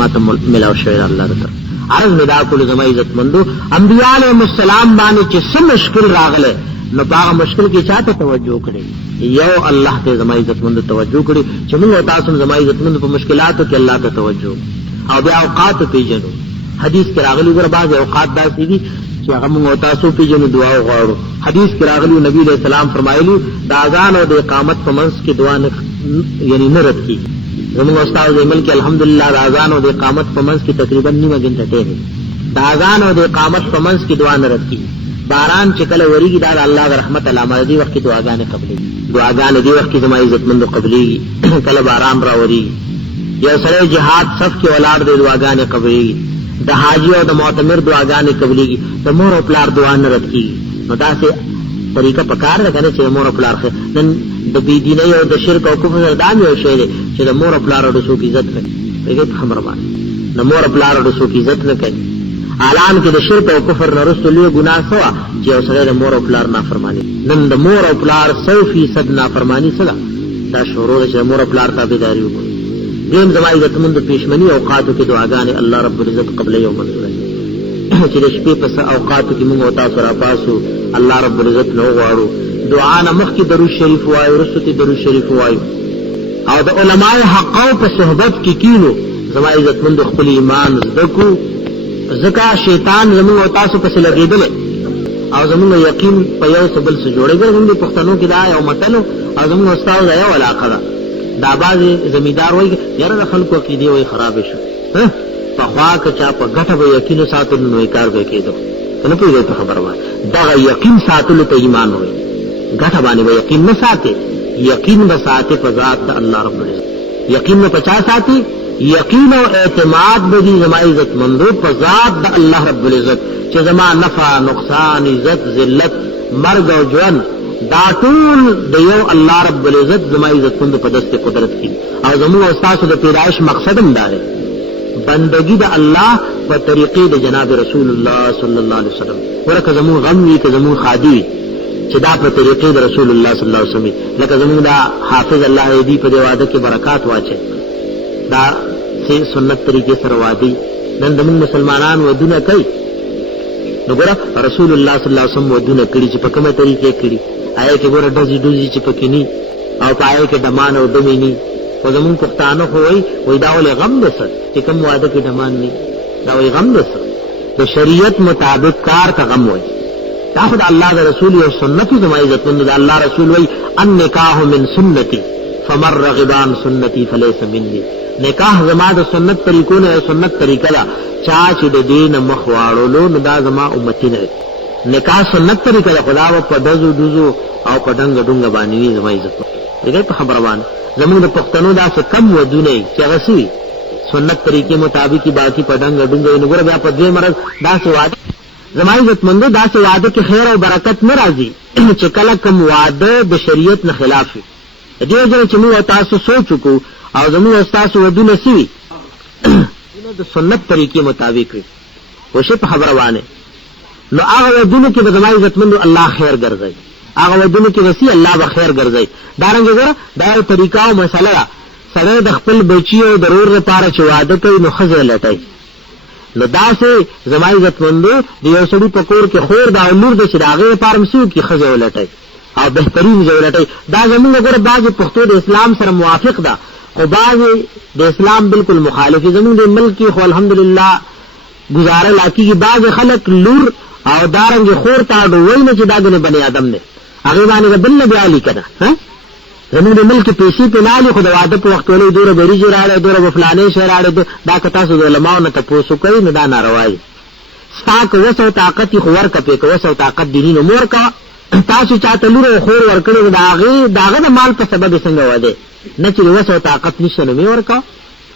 ما ته ملاو شوی الله تعالی عرض مدا کول زما عزت مندو انبیاء علیهم السلام باندې چې څه مشکل راغله نو هغه مشکل کې چاته توجه کړي یو الله ته زما عزت مندو توجه کړي چې موږ تاسو زما عزت مندو په مشکلاتو کې الله ته توجه او بیا اوقات پیژنو. حدیث کې راغلي ګر بعض اوقات داسې دي چې هغه موږ تاسو پیژنو دعا وغواړو. حدیث کې راغلي نبی علیہ السلام فرمایلی د اذان او د اقامت په منځ کې دعا نه یعنی نه رد کی زموږ استاد عمل کې الحمدلله د اذان او د اقامت په منځ کې تقریبا نیمه غنټه ټیم د اذان او د اقامت په منځ کې دعا نه رد کی. باران چې کله وریږي دا الله د رحمت علامه دی وخت کې دعاګانې قبلې دعاګانې دی وخت کې زما عزت مند قبلې کله باران را وری یا سره جهاد صف کې ولار دی دعاګانې قبلې د حاجی او د معتمر دعاګانې قبلېږي د مور او پلار دعا نه رد کیږي. نو داسې طریقه پکار ده کنه چې مور او پلار نن د بی دیني او د شرک او کفر دام یو شی دی چې د مور او پلار د څوک عزت کوي هغه خبر باندې د مور او پلار د څوک عزت نه کوي. اعلان کې د شرک او کفر نه رسول لوی ګناه سوا چې اوسره د مور او پلار نافرمانی نن د مور او پلار 100% نافرمانی سره دا شروع د مور او پلار تابعداري وکړي. دیم زما عزت مند پېشمنی اوقاتو کې دعاګانې الله رب العزت قبل یوم منظور چې د شپې په اوقاتو کې موږ او تاسو را پاسو الله رب العزت نو غواړو دعا نه مخکې درود شریف وایو وروسته درود شریف وایو او د علماء حق او په صحبت کې کینو زما عزت مند خپل ایمان زدکو زکا شیطان زموږ او تاسو په لګیدل او زموږ یقین په یو سبل سره جوړېږي. موږ په پښتنو کې دا یو متل او زموږ استاد یو علاقه ده دا باز زمیدار وایي یاره خلکو کې دی وای خراب شي په خوا که چا په ګټه به یقین ساتلو نو کار به کېدو کنه پیږي ته خبره وای دا یقین ساتلو ته ایمان وای ګټه باندې به یقین نه ساتي یقین به ساتي په ذات د الله رب العزت یقین نه 50 ساتي یقین او اعتماد به دي زما عزت مندو په ذات د الله رب العزت چې زما نفع نقصان عزت ذلت مرګ او ژوند دا ټول د یو الله رب العزت زما عزت مند په دسته قدرت کې او زموږ استاد د پیدائش مقصد هم دا دی بندگی د الله په طریقې د جناب رسول الله صلی الله علیه وسلم ورکه زموږ غم وی که زموږ خادي چې دا په طریقې د رسول الله صلی الله علیه وسلم لکه زموږ دا حافظ الله دې په دې وعده کې برکات واچي دا سنت طریقې سره وادي نن د مسلمانانو ودونه کوي نو ګره رسول الله صلی الله علیه وسلم ودونه کړي چې په کومه طریقې کړي آیا کې ګوره دوزي چې پکې ني او پای کې دمان او دمي ني او زمون پښتانه وای دا ولې غم ده چې کوم واده کې دمان ني دا وای غم ده د شریعت مطابق کار ته غم وای دا خود الله د رسول او سنت زما عزتمند د الله رسول وی ان نکاح من سنتي فمن رغب عن سنتي فليس مني. نکاح زما د سنت طریقو نه سنت طریقه دا چا چې د دین مخ واړولو نو دا زما امتی نه. نکاح سنت طریقه دا خدا په دزو دزو او په ډنګ ډنګ باندې زما عزت دې په خبره باندې زموږ د پښتنو دا څه کم ودونه چې غسوي سنت طریقې مطابق باقی په ډنګ ډنګ نه ګره بیا په دې مرز دا څه وعده زما عزت مند دا څه وعده کې خیر او برکت نه راځي چې کله کوم وعده د شریعت نه خلاف وي. دې ځکه چې موږ تاسو سوچ کو او زموږ تاسو ودونه سوي د سنت طریقې مطابق وي وشه په خبره باندې نو هغه ودونه کې د زما عزت مند الله خیر ګرځي هغه ودونه کې وسی الله به خیر ګرځي. دارنګ ګره دا یو طریقه او مسله سره د خپل بچیو ضرور لپاره چې وعده کوي نو خزه لټای نو دا سه زما عزت مند د یو سړي په کور کې خور دا نور د شراغه لپاره مسو کې خزه لټای او بهترین ضرورتای دا زموږ ګره بعض پښتو د اسلام سره موافق ده خو بعض د اسلام بالکل مخالف زموږ د ملک خو الحمدلله گزاره لاکی کی بعض خلق لور او دارنګ خور تا ډوي نه چې دا د بنی آدم نه هغه باندې بل نه بیالي کړه ها زموږ د ملک پیسې په لالي خو د واده په وخت ولې دوره بریجی راړې دوره بفلانې شهر راړې دا کتا سو علماء نه تاسو کوي نه دا ناروا دي ستاک وسو طاقت خو ورکه په وسو طاقت دیني نو مور کا تاسو چاته لور خور ورکړي داغه د مال په سبب څنګه واده نه چې وسو طاقت نشه نه ورکا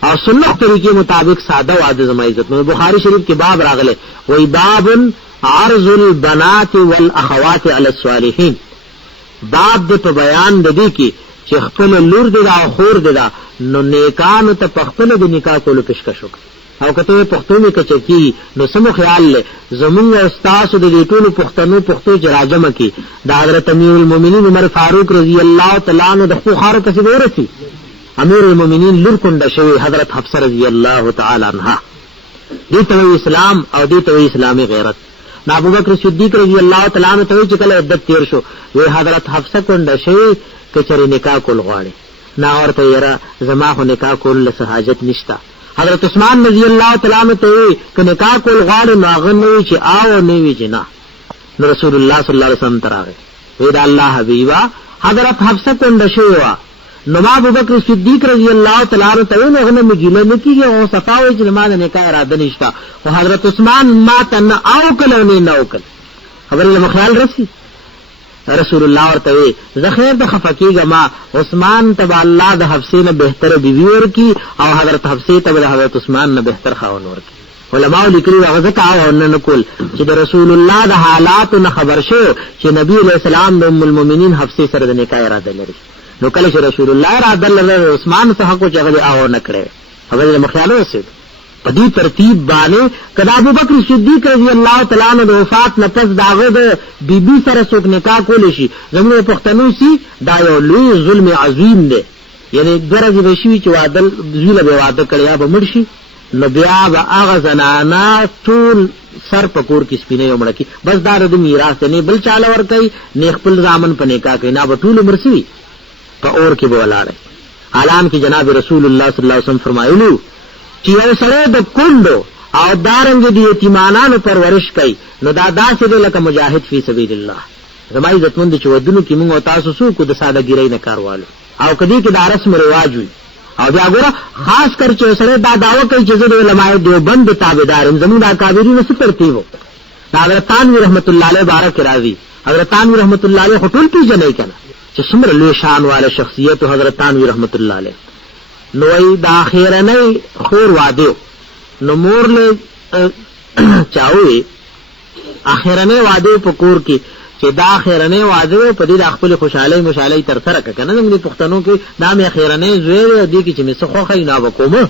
او سنت طریقې مطابق ساده واده زما عزت نو بخاری شریف کې باب راغله وای باب عرض البنات والاخوات على الصالحين باب د په بیان د دې کې چې خپل لور د خور د نو نیکانو ته خپل د نکاح کولو پیشکش وکړي او کته پښتو می کچکی نو سمو خیال له زمونږ استاد د دې ټولو پښتنو پښتو چې راجمه کې د حضرت امیر المؤمنین عمر فاروق رضی الله تعالی عنہ د خو خار کسي ورسي امیر المؤمنین لور کونډه شوی حضرت حفصه رضی الله تعالی عنها دې ته اسلام او دې ته اسلامي غیرت ابو بکر صدیق رضی الله تعالی عنہ ته چې کله عدت تیر شو وی حضرت حفصه کونډه شوی کچری نکاح کول غواړي نا ورته یرا زما خو نکاح کول له حاجت نشتا حضرت عثمان رضی الله تعالی عنہ ته ک نکاح کول غواړي ناغه نو چې آو نه وی جنا نو رسول الله صلی الله علیه وسلم تراغه وی دا الله حبیبا حضرت حفصه کونډه شوی نو ابو بکر صدیق رضی الله تعالی عنہ ته نه مګیله نکیږي او صفاوی چې ما نه نکاح اراده نشتا او حضرت عثمان ما تن او کله نه وکړ خبرې له خیال رسی رسول الله ورته زخیر د خفقیګه ما عثمان تبع الله د حفصه نه بهتر بیوی ورکی او حضرت حفصه تبع حضرت عثمان نه بهتر خاون ورکی علماء لیکلي هغه ځکه او نه کول چې د رسول الله د حالات نه خبر شو چې نبی علیہ السلام د ام المؤمنین حفصه سره د نکاح اراده لري نو کله چې رسول الله اراده لري عثمان څخه کو چغلي او نه کړي هغه مخیاله وسید په دې ترتیب باندې کله ابو بکر صدیق رضی الله تعالی عنہ د وفات نه پس داغه د بیبي سره څوک نکاح کول شي زموږ پښتنو سي دا یو لوی ظلم عظیم دی یعنی درجه به شي چې وعده زویله به وعده کړیا به مرشي نو بیا به هغه زنانا ټول سر پکور کې سپینې ومړه کی بس دا د میراث نه بل چاله ور کوي نه خپل ځامن په نکاح کوي نه به ټول مرسي په اور کې به ولاړ اعلان کې جناب رسول الله صلی الله علیه وسلم فرمایلو چې یو سره د کندو او دارنګ دی یتیمانانو پرورش کوي نو دا داسې دی لکه مجاهد فی سبیل الله زما عزتمند چې ودونو کې موږ تاسو سو کو د سادهګیرۍ نه کاروالو او کدی کې دا رسم رواج وي او بیا ګوره خاص کر چې سره دا داوا کوي چې د علماء دیوبند تابعدار زموږ د اکابرینو څخه ترتیب حضرت تانوی رحمت الله علیه بارک راضی حضرت تانوی رحمت الله علیه خپل پیژنې کنه چې څومره لوی شان والے شخصیت حضرت تانوی رحمت الله علیه نو ای د اخیرنه خور واده نو مور له چاوي اخیرنه واده په کور کې چې دا اخیرنه واده په دې خپل خوشاله مشاله تر سره کنه موږ پښتنو کې دا مې اخیرنه زوی دی کې چې مې څه خوخه نه وکوم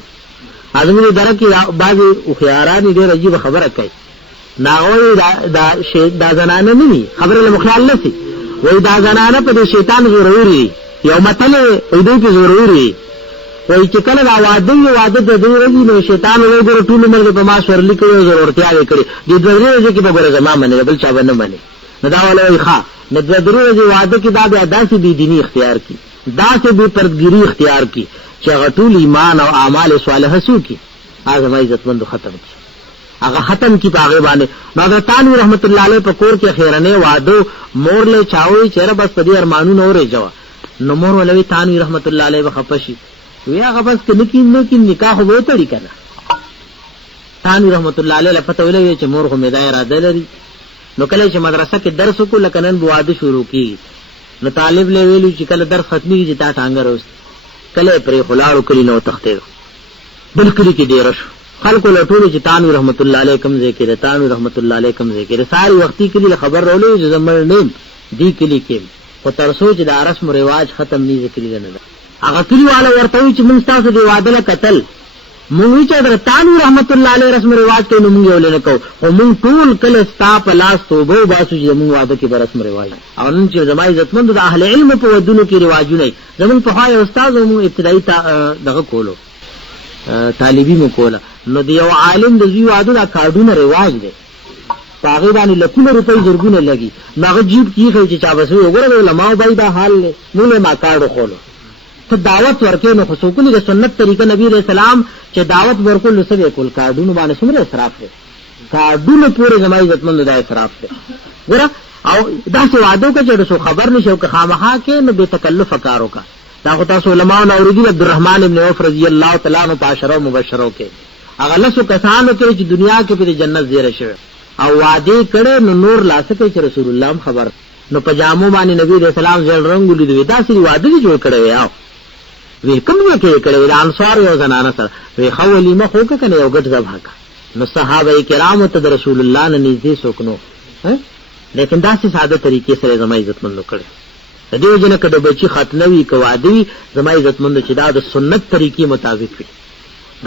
ازمنه درکې بعضي خياران دې عجیب خبره کوي ناوي دا زنانه نه خبره له مخیال نسی وای دا زنانه په شیطان ضروري یو متل دې کې ضروري وای چې کله دا واده د دې ورځې نو شیطان له ګور ټول مرګ په ما سور لیکلو ضرورتیا وکړي د دې ورځې کې به ګور زما منه بل چا باندې منه نو دا ولای ښا نو د دې ورځې واده کې دا بیا داسې بي دیني اختیار کی داسې بي پردګيري اختیار کی چې غټول ایمان او اعمال صالحه سو کی هغه ما عزت مند ختم کی هغه ختم کی پاغه باندې. نو دا تانوی رحمت الله علیه په کور کې خیرنه وادو مور له چاوي چیرې بس په دې ارمانونو اورې جوه. نو مور ولوي تانوی رحمت الله علیه بخپشي وی هغه بس کې نکاح وو تړي کنه. تانوی رحمت الله علیه پته ولوي چې مور خو مېدا اراده لري. نو کله چې مدرسه کې درس وکړ لکه نن بواده شروع کی نو طالب له ویلو چې کله درس ختمي چې تا ټانګه روست کله پرې خلاړو کلی نو تخته بل کلی کې ډیر شو خلکو له ټولو چې تانوی رحمت الله علیه کوم ځای کې تانوی رحمت الله علیه کوم ځای کې ساری وختي کلی خبر راولې چې زمړ نیم دی کلی کې او تر سوچ د رسم او رواج ختم نه ذکر نه هغه کلی والے ورته چې موږ تاسو دی واده قتل موږ چې در تانوی رحمت الله علیه رسم او رواج ته موږ یو لنه کو او موږ ټول کله ستا په لاس توبه باسو چې موږ واده کې رسم او رواج او نن چې زمای عزتمند د اهل علم په ودونو کې رواجونه زمون په هاي استاد مو ابتدایي دغه کولو طالبی مو کوله نو دی یو عالم د زی واده دا کارډونه رواج دی پاغه باندې لکونه روپۍ زرګونه لګي ناغه جیب کیږي چې چا بسوي وګوره علماء بای دا حال له نو ما کارډ خولو ته دعوت ورکې نو خصوصي د سنت طریقه نبی رسول الله چې دعوت ورکول سره کول کارډونه باندې څومره اسراف دی کارډونه پورې زمای عزتمند دا اسراف دی ګوره او دا څه وعده کوي چې خبر نشو که خامخا کې نو به تکلف کارو کا دا تاسو علماء او اوریدل عبدالرحمن ابن عوف رضی الله تعالی عنہ عشره مبشرو کې هغه لسو کسانو کې چې دنیا کې په جنت زیره شوی او وعده کړه نو نور لاسه چې رسول الله خبر نو پجامو باندې نبی رسول الله زل رنگ لیدو دا سری وعده جوړ کړی ویاو وی کوم کې کړی د انصار یو زنانه سره وی خولی مخ وک کنه یو ګټ ذبح نو صحابه کرام ته رسول الله نه نږدې سوکنو لیکن دا سي ساده طریقې سره زما عزت مند کړي د دې جن کډه بچي ختنوي کوادي زما عزت مند چې دا د سنت طریقې مطابق وي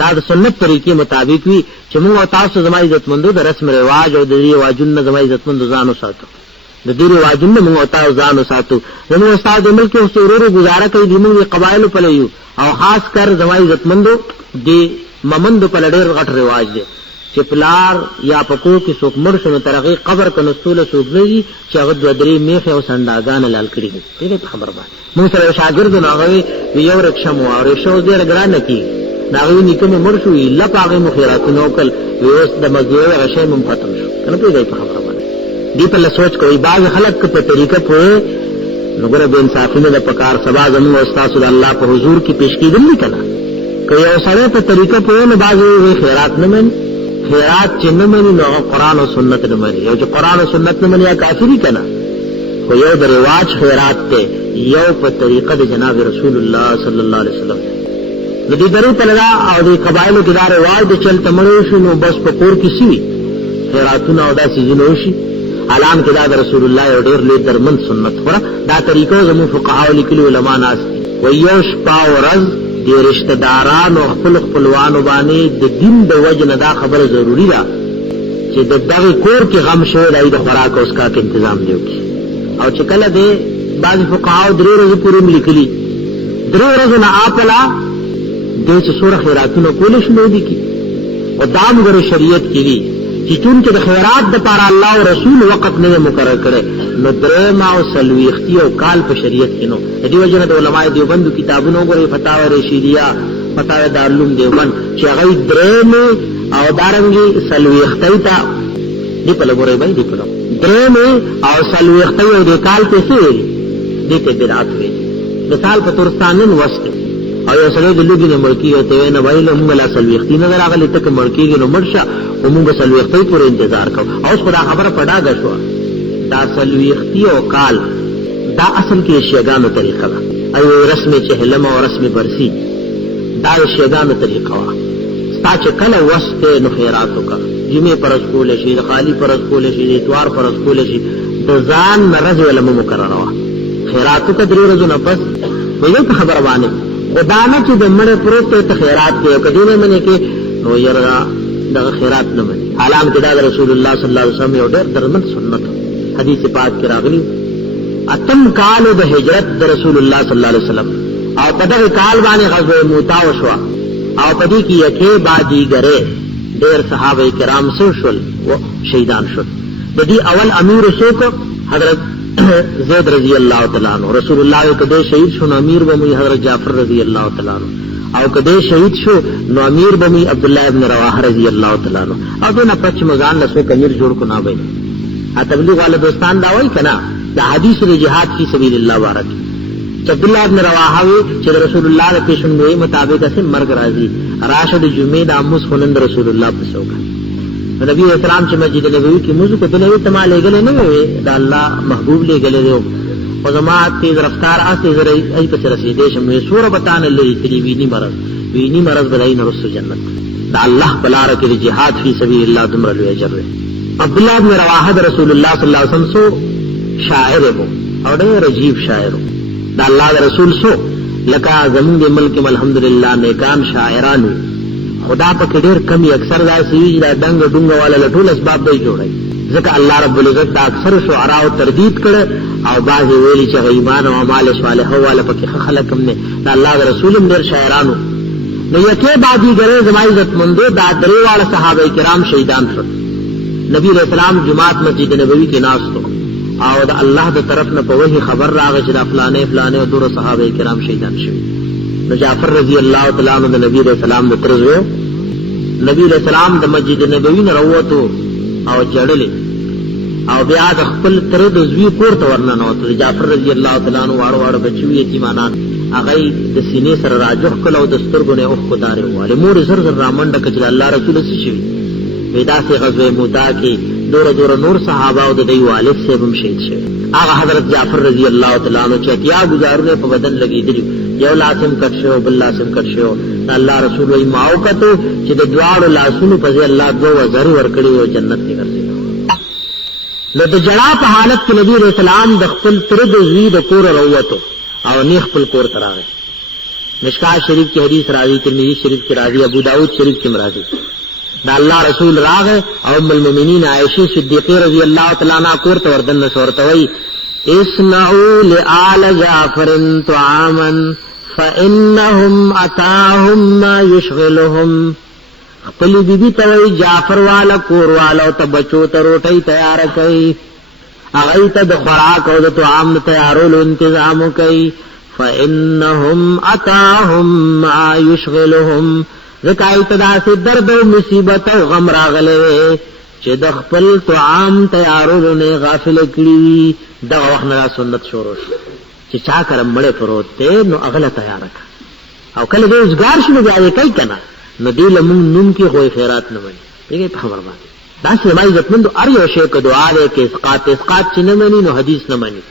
دا د سنت طریقې مطابق وي چې موږ تاسو زما عزت مند د رسم رواج او د رواجونو زما عزت مند ځانو ساتو د دې رواجونو موږ تاسو ځانو ساتو موږ استاد ملک او سرورو گزاره کوي د موږ قبایل په لایو او خاص کر زما عزت مند د ممند په لړ غټ رواج دی چې پلار یا پکو کې څوک مړ شنو ترغه قبر کنه ستوله څوک دی چې هغه د درې میخه او سنداګان لال کړی دي دې خبر باندې موږ سره شاګرد نه غوي یو رکشم او رشو دې رګران کی ناغوی نکمه مړ شو الا پاغه مخیراتونو کل ویوس د مزیو رشه مم ختم شو کنه په دې خبره باندې دې په سوچ کوي بعض خلک په طریقه په نګره به انصافي نه د پکار سبا زمو استاد الله په حضور کې پیش کیدل نه کنا کوي او سره په طریقه په نه بعض خیرات نه من خیرات چې نه مني نو قرآن او سنت نه مني او چې قرآن او سنت نه مني یا کافری کنا خو یو د رواج خیرات ته یو په طریقه د جناب رسول الله صلی الله علیه وسلم د دې درو په لگا او د قبایلو کې دا رواج د چل تمړو شو نو بس په کور کې شي خیراتونه او دا سيزونه شي علام کې دا د رسول الله یو ډېر لوی درمن سنت خورا دا طریقو زمو فقهاو لیکلي علما ناس ویوش پاورز د رشتہ دارانو خپل خپلوانو باندې د دین د وجنه دا خبره ضروری ده چې د دغه کور کې غم شوی دی د خوراک او اسکا کې تنظیم دی او چې کله به بعض فقهاو درې ورځې پورې لیکلي درې ورځې نه اپلا د څه سور خیراتونو کول شنو دي کی او دا موږ شریعت کې دي چې چون کې د خیرات د پر الله او رسول وخت نه مقرر کړي نو درې ما او سلويختی او کال په شریعت کې نو د دې وجنه د علماء دیوبند کتابونو غوړي فتاوا رشیدیه فتاوا دارالعلوم دیوبند چې هغه درې او دارنګي سلويختی تا دی په لګوري باندې دی په درې او سلويختی او د کال په څیر دي ته بدعت وي مثال په تورستانن وسته او یو سره د لوګي نه ملکی او ته نه وایي له موږ لا سلويختی نه راغلي تک ملکیږي نو مرشه او موږ سلويختی پورې انتظار کوو او خدا خبره پډاګه شو دا سلويختی او کال دا اصل کې شیګانو طریقه ده ایو رسم چهلم او رسم برسی دا شیګانو طریقه وا ستا چې کله وسته نو خیراتو کا جمعه پر اسکول شي خالی پر اسکول شي اتوار پر اسکول شي د ځان مرز ولا مقرره وا خیراتو کا درې ورځې نه پس ویل خبر باندې خدا نه چې د مړ پروت ته خیرات کې او کدی نه منې کې نو یرا دغه خیرات نه مني علام کې دا رسول الله صلی الله علیه وسلم یو ډېر درمن سنت حدیث پاک کې راغلی اتم کال د هجرت د رسول الله صلی الله علیه وسلم او په دغه کال باندې غزوه موتا وشو او په دې کې یکه بادي ګره ډېر صحابه کرام سره شول او شهیدان شول د دې اول امیر څوک حضرت زید رضی الله تعالی عنہ رسول الله کده شهید شون امیر و حضرت جعفر رضی الله تعالی عنہ او کده شهید شو نو امیر بمی عبد الله ابن رواحه رضی الله تعالی عنہ او دنا پچ مزان لسو امیر جوړ کو نه وای ا تبلیغ والے دوستان دا وای کنا دا حدیث د جهاد فی سبیل الله بارک عبد الله ابن رواحه چې رسول الله د پیشنګوئی مطابق اسه مرګ راځي راشد جمعه د امس خنند رسول الله په سوګه نبی اسلام چې مسجد نبوي کې موږ کته نو ته مالې غلې نه وي دا الله محبوب لې غلې دیو او زمات تیز رفتار اسه زری ای په رسیدې شمه سور بتان لې تری ویني مرض بدای نه رسو جنت دا الله بلاره کې جهاد فی سبیل الله دمر له اجر عبد الله بن رواحه رسول الله صلی الله علیه وسلم سو شاعر وو او ډېر عجیب شاعر دا الله رسول سو لکه زمون د ملک الحمدلله نیکان شاعران خدا په ډېر کمی اکثر دا سوي دا دنګ ډنګ والا لټول اسباب دی جوړي ځکه الله رب العزت دا اکثر شعرا او تردید کړ او بعض ویلي چې ایمان او اعمال صالحه والا پکې خلک هم نه دا الله رسول ډېر شاعرانو نو یکه بعدی ګره زمای عزت مندو دا درې والا صحابه کرام شهیدان شو نبی رسول الله جمعات مسجد نبوي کې ناستو او دا الله د طرف نه په وحي خبر راغی چې دا فلانه او دور صحابه کرام شهیدان شوي نو جعفر رضی الله تعالی عنہ د نبی رسول الله د ترزو نبی رسول الله د مسجد نبوي نه وروته او جړلې او بیا د خپل تر د زوی پورته ورننه او جعفر رضی الله تعالی عنہ واړو بچوي یتیمانان هغه د سینې سره راجخ کله او د سترګو نه اوخ کو دارې واله مور زر زر رامنډه کچ الله رسول شي ودا سے غزوه موتا کې دور نور صحابه او د دی والد سے هم شهید شوه هغه حضرت جعفر رضی الله تعالی عنہ چې اتیا گزارونه په بدن لګیدلی یو لاسم کټ شو بل لاسم کټ شو الله رسول وی ماوکته چې د دواړو لاسونو په ځای الله دوه زر ورکړي او جنت ته ورسېږي نو د جړا په حالت کې نبی رسول الله د خپل تر د زوی د کور وروته او نه خپل کور ته راغی مشکات شریف کی حدیث راځي ترمذی شریف کی راځي ابو داؤد شریف کی راځي دا الله رسول راغه او ام المؤمنین عائشہ صدیقہ رضی الله تعالی عنها کور ته وردن سورته وی اسمعوا لآل جعفر طعاما فانهم اتاهم ما يشغلهم خپل بیبي ته وی جعفر والا کور والا او ته بچو ته روټي تیار کړي هغه ته د خوراک او د طعام تیارولو تنظیم کوي فانهم اتاهم ما يشغلهم ذکایت دا سے درد و مصیبت و غم راغلے چې د خپل طعام تیارولو نه غافل کړي دا وخت نه سنت شروع شو چې چا کرم مړې پروت ته نو اغله تیار کا او کله دې روزګار شنو بیا کوي کنه نو دې لمون نوم کې خو خیرات نه وایي دغه خبر باندې دا سمای عزتمند ار یو شی کو دعا دې کې اسقاط چې نه مانی نو حدیث نه مانی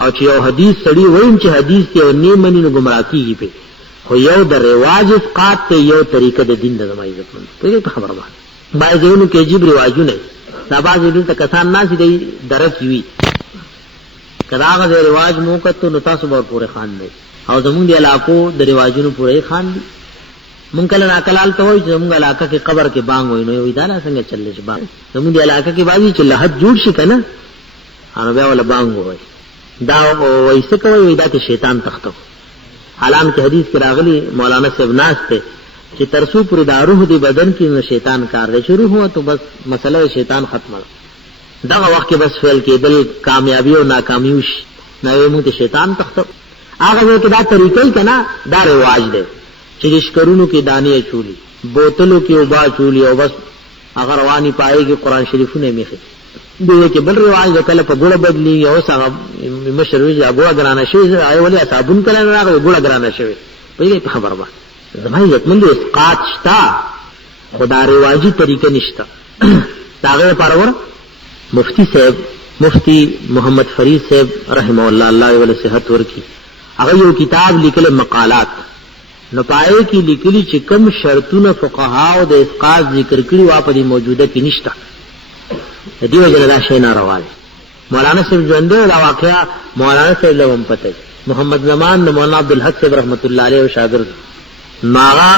او چې یو حدیث سړی وایي چې حدیث ته نه مانی نو گمراه کیږي په خو یو د رواج اسقاط ته یو طریقه د دین د زمای عزتمند دغه خبر باندې باید کې عجیب رواجونه دا باز دې ته کسان ناس دې درک وي کداغه د رواج مو کته نو تاسو به پوره خان دی او زمونږ دی علاقو د رواجونو پوره خان دی مونږ کله ناکلال ته وای چې زمونږ علاقه کې قبر کې بانګ وای نو وی دا نه څنګه چلې شي بانګ زمونږ دی علاقه کې بازي چې لحد جوړ شي کنه هغه بیا ولا بانګ وای دا وایسه کوي دا ته شیطان تختو حالان کې حدیث کې راغلي مولانا صاحب ناس ته چې ترسو پر دا روح دی بدن کې نو شیطان کار دی شروع هوا تو بس مسله شیطان ختمه دغه وخت کې بس فعل کېدل کامیابی او ناکامی وشي نو موږ ته شیطان تختو هغه کې دا طریقې کنا دا رواج دی چې شکرونو کې دانې چولی بوتلو کې وبا چولی او بس هغه رواني پای کې قران شریفونه میخي دغه کې بل رواج د کله په ګوړه بدلی او څنګه مشروعي ګوړه ګرانه شي ایولې صابون کله راغی ګوړه ګرانه شي په دې خبر باندې زمای یتمند اسقاط شتا خدا رواجی طریقه نشتا داغه پرور مفتی محمد فرید صاحب رحمه الله الله ول صحت ورکی هغه یو کتاب لیکل مقالات نو پای کې لیکلي چې کوم شرطونه فقها او د اسقاط ذکر کړي واپدي موجوده کې نشتا دیو جن دا شی ناروا دی مولانا صاحب ژوند دا واقعا مولانا صاحب له پته محمد زمان مولانا عبدالحق صاحب رحمت الله علیه او شاګرد ماغا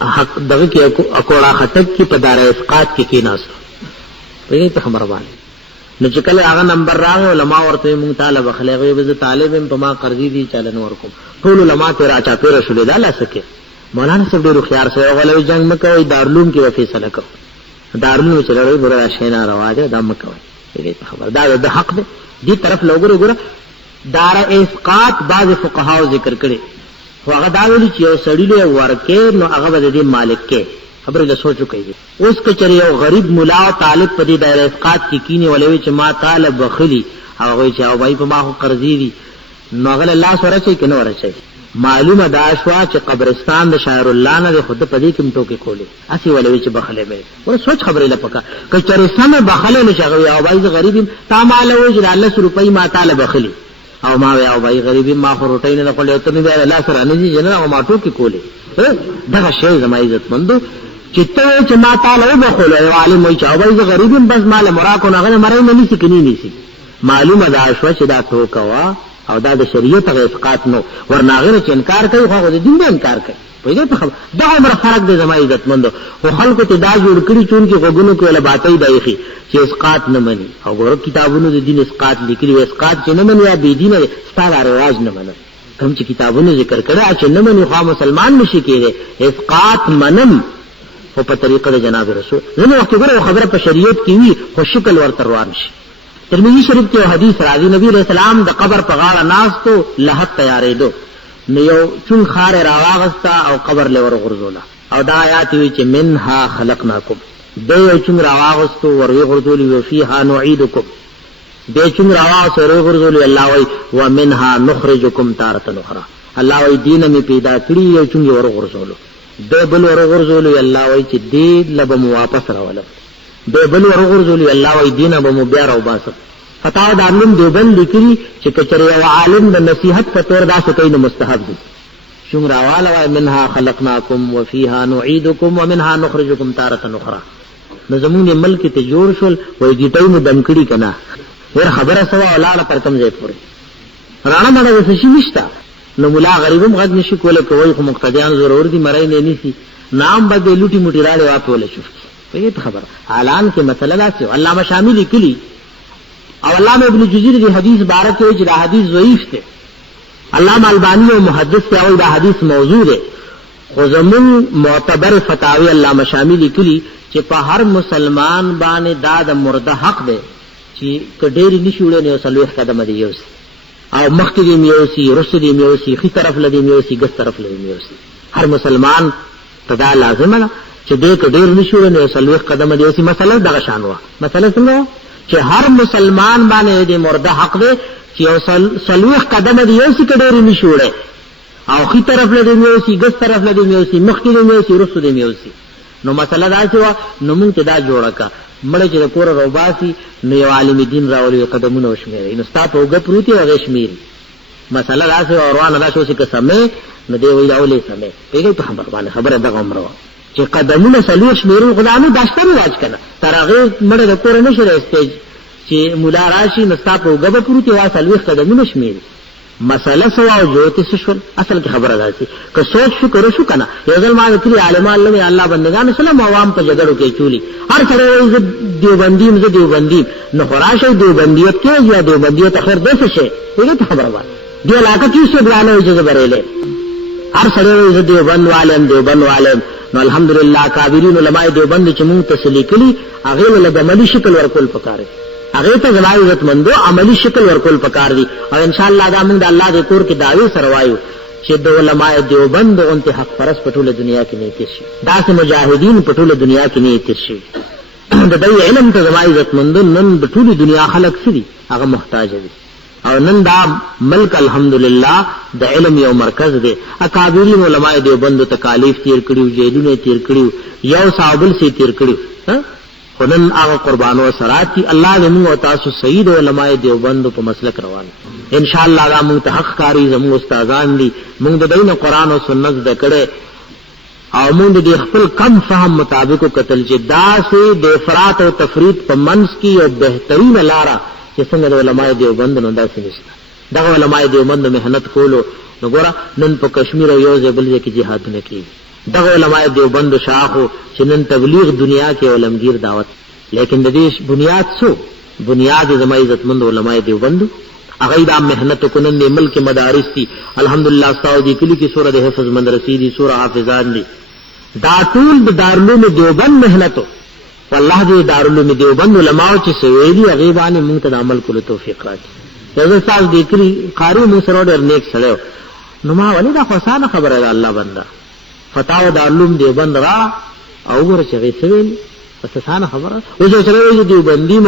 حق دغه کې اکوړه خطب کې پدار اسقاط کې ناس په دې خبر باندې نو چې کله هغه نمبر راغی علماء ورته مونږ طالب اخلاقي به طالب په ما قرضې دي چالن ورکو ټول علماء ته راچا پیر شول دا لاسکه مولانا صاحب ډېر خيار سره غلوي جنگ مکوي دارالعلوم کې فیصله کو دارالعلوم چلوي ګره شینا روا ده د مکوي دې خبر دا د حق دې طرف لوګره ګره دار اسقاط بعض فقهاو ذکر کړي هغه دا ویلي چې یو سړی له ورکه نو هغه به دې مالک کې خبره له سوچو کوي. اوس کچره یو غریب مولا او طالب په دې دایره اسقاط کې کینی ولوي چې ما طالب بخلی هغه چې او بای په ما خو قرضې دي نو هغه الله سره چې کنه ورچي. معلومه دا شوا چې قبرستان د شاعر الله نه خود په دې کې ټوکې کولې اسی ولوي چې بخله مې ور سوچ خبره لپکا کچره سم بخله نه شغوي او بای غریب تا مال وې چې الله روپۍ ما طالب بخلی او ما او بای غریب ما خو روټۍ نه کولې ته مې الله سره نه دي جنا او ما ټوکې کولې دا شی زما عزت مندو چې ته چې ما تعالی وبخول او عالم وي چې او بای غریب بس مال مراکو نه غره مړې نه نسی کني نسی. معلومه دا شوا چې دا ټوکوا او دا د شریعت غو اسقاط نو ورناغره چې انکار کوي خو د دین به انکار کوي. په دې په دا عمر فرق دی زما عزت مندو خو خلکو ته دا جوړ کړی چون کې غوګونو کې ولا باتای دایخي چې اسقاط نه مني او ګور کتابونو د دین اسقاط لیکلي اسقاط چې نه مني یا بی دینه ستاره رواج نه مني. کوم چې کتابونو ذکر کړه چې نه مني خو مسلمان نشي کېږي. اسقاط منم او په طریقه د جناب رسول زموږ وخت ګره خبره په شریعت کې وي خو شکل ورته روان شي. ترمذی شریف کې حدیث راځي نبی رسول الله د قبر په غاړه ناس ته لحد تیارې دو نو یو چون خار راواغستا او قبر له ور غرزولا او دا آیات وی چې منها خلقناکم د یو چون راواغستو ور غرزولی او فیها نعیدکم د چون راواغ سره غرزولی الله وی ومنها نخرجکم تارة اخرى الله وی دین می پیدا کړی یو چون ور غرزولو د بل ور غرزولی الله وی چې دې لبم واپس راولم د بل ور غرزولی الله وی دینه به بیا راو باسه. فتاوا دارالعلوم دیوبند لیکلي چې کچره یو عالم د نصیحت په تور دا څه کوي نو مستحب دي. شمرا والا منها خلقناکم وفيها نعيدكم ومنها نخرجكم تارة اخرى. نو زمونږ ملک ته جوړ شول وای گیټای مو دم کړي کنه ور خبره سوا ولاړه پر کم ځای پورې رانا مړه وسې نشتا نو مولا غریبم غږ نشي کوله کوي خو مقتدیان ضرور دي مړای نه نيسي نام بده لوټي موټي راړي واپول شو. په دې خبره اعلان کې مسله دا چې علامه شامل کلی او علامه ابن جزیر دی حدیث بارک کې چې دا حدیث ضعیف دی. علامه البانی او محدث ته وایي دا حدیث موضوع دی خو زمون معتبر فتاوی علامه شامل کلی چې په هر مسلمان باندې دا د مرده حق دی چې کډېری نشوړې نه سلوخ قدم دی یوس او مخکې دی میوسی رسل دی میوسی خي طرف لدی میوسی ګس طرف لدی میوسی. هر مسلمان تدا لازم نه چې دې کډېر نشوړې نه سلوخ قدم دی یوسی. مسله دغه شان وا مسله څنګه چې هر مسلمان باندې دې مرده حق دی چې یو سلوخ قدم دی یوسی کډېر نشوړې او خي طرف لدی میوسی ګس طرف لدی میوسی مخکې دی میوسی رسل دی میوسی. نو مسله دا چې وا نو مونږ ته دا جوړه کا مړ چې کور روباسي نو یو عالم دین راولي قدمونه وشمیر نو ستا په وګ پروتي او شمیر مسله دا چې اوروانه دا شو چې سمې نو دی وی راولي سمې پیګه په خبر باندې خبره دغه عمره چې قدمونه سلوش شمیرو خدانو داشتن راج کنه ترغه مړ د کور نشي راستېج چې مولا راشي نو ستا په وګ پروتي وا سلوش قدمونه شمیر. مسله سوا او جوړته شول اصل کې خبره راځي که سوچ فکر شو کنه یو ځل ما کلی عالمان له الله بندگان سلام عوام په جګړو کې چولی هر سره دیوبندی نو خراشه دیوبندیت کې یا دیوبندیت اخر دسه شي دغه خبره وای دی علاقه چې څه بیان وي چې برېله هر سره دیوبند عالم نو الحمدلله کابرین علماء دیوبند چې مونږ تسلی کلی هغه له عملی شکل ورکول پکاره هغه ته زما عزت مندو عملی شکل ورکول پکار دي او ان شاء الله دا موږ د الله د کور کې داوی سره وایو چې د علماء دیوبند اونته حق پرس په ټوله دنیا کې نه کېشي دا سه مجاهدین په ټوله دنیا کې نه کېشي د دې علم ته زما عزت مندو نن په ټوله دنیا خلق سړي هغه محتاج دي او نن دا ملک الحمدلله د علم یو مرکز دی. اکابرین علماء دیوبند تکالیف تیر کړیو جیلونه تیر کړیو یو صابل سي تیر کړیو خدن هغه قربانو سراتی الله دې موږ تاسو سید علماء دیوبند په مسلک روان ان شاء الله دا موږ ته حق کاری زموږ استادان دي موږ د دین قران او سنت ذکرې او موږ د خپل کم فهم مطابق قتل جدا سے د افراط او تفرید په منځ کې یو بهترین لاره چې څنګه د علماء دیوبند نو داسې نشته. دغه علماء دیوبند مهنت کولو نو ګوره نن په کشمیر یو ځای بل ځای کې جهاد نه کوي. دغه علماء دیوبند شاخو چې نن تبلیغ دنیا کې علمگیر دعوت لیکن د دې بنیاد څو بنیاد زما عزت مند علماء دیوبند هغه دا مهنت کوونن د ملک مدارس دي الحمدلله سعودي کلی کې سورہ حفظ مدرسې دي سورہ حافظان دي دا ټول د دارالعلوم دیوبند مهنتو والله دې دارالعلوم دیوبند علماء چې سویلي هغه باندې موږ ته عمل کولو توفیق راکړي. زه تاسو دې کلی قاری مو سره ډېر نیک سره نو ما ولې دا خاصه خبره ده الله بندا فتاوا دارالعلوم دیوبند را او ور چې غیڅوي پسانه خبره او چې سره دیوبندي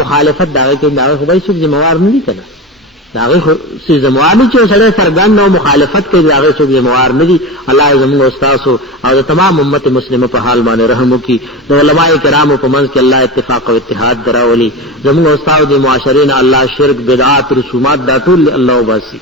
مخالفت داغه کې داغه خدای څخه ذمہوار نه دي کنه داغه څخه ذمہوار نه چې سره سرګند او مخالفت کوي داغه څخه ذمہوار نه دي الله زموږ استاد او د تمام امت مسلمه په حال باندې رحم وکي د علماء کرامو په منځ کې الله اتفاق او اتحاد دراولي زموږ استاد د معاشرین الله شرک بدعات رسومات دا ټول الله وباسي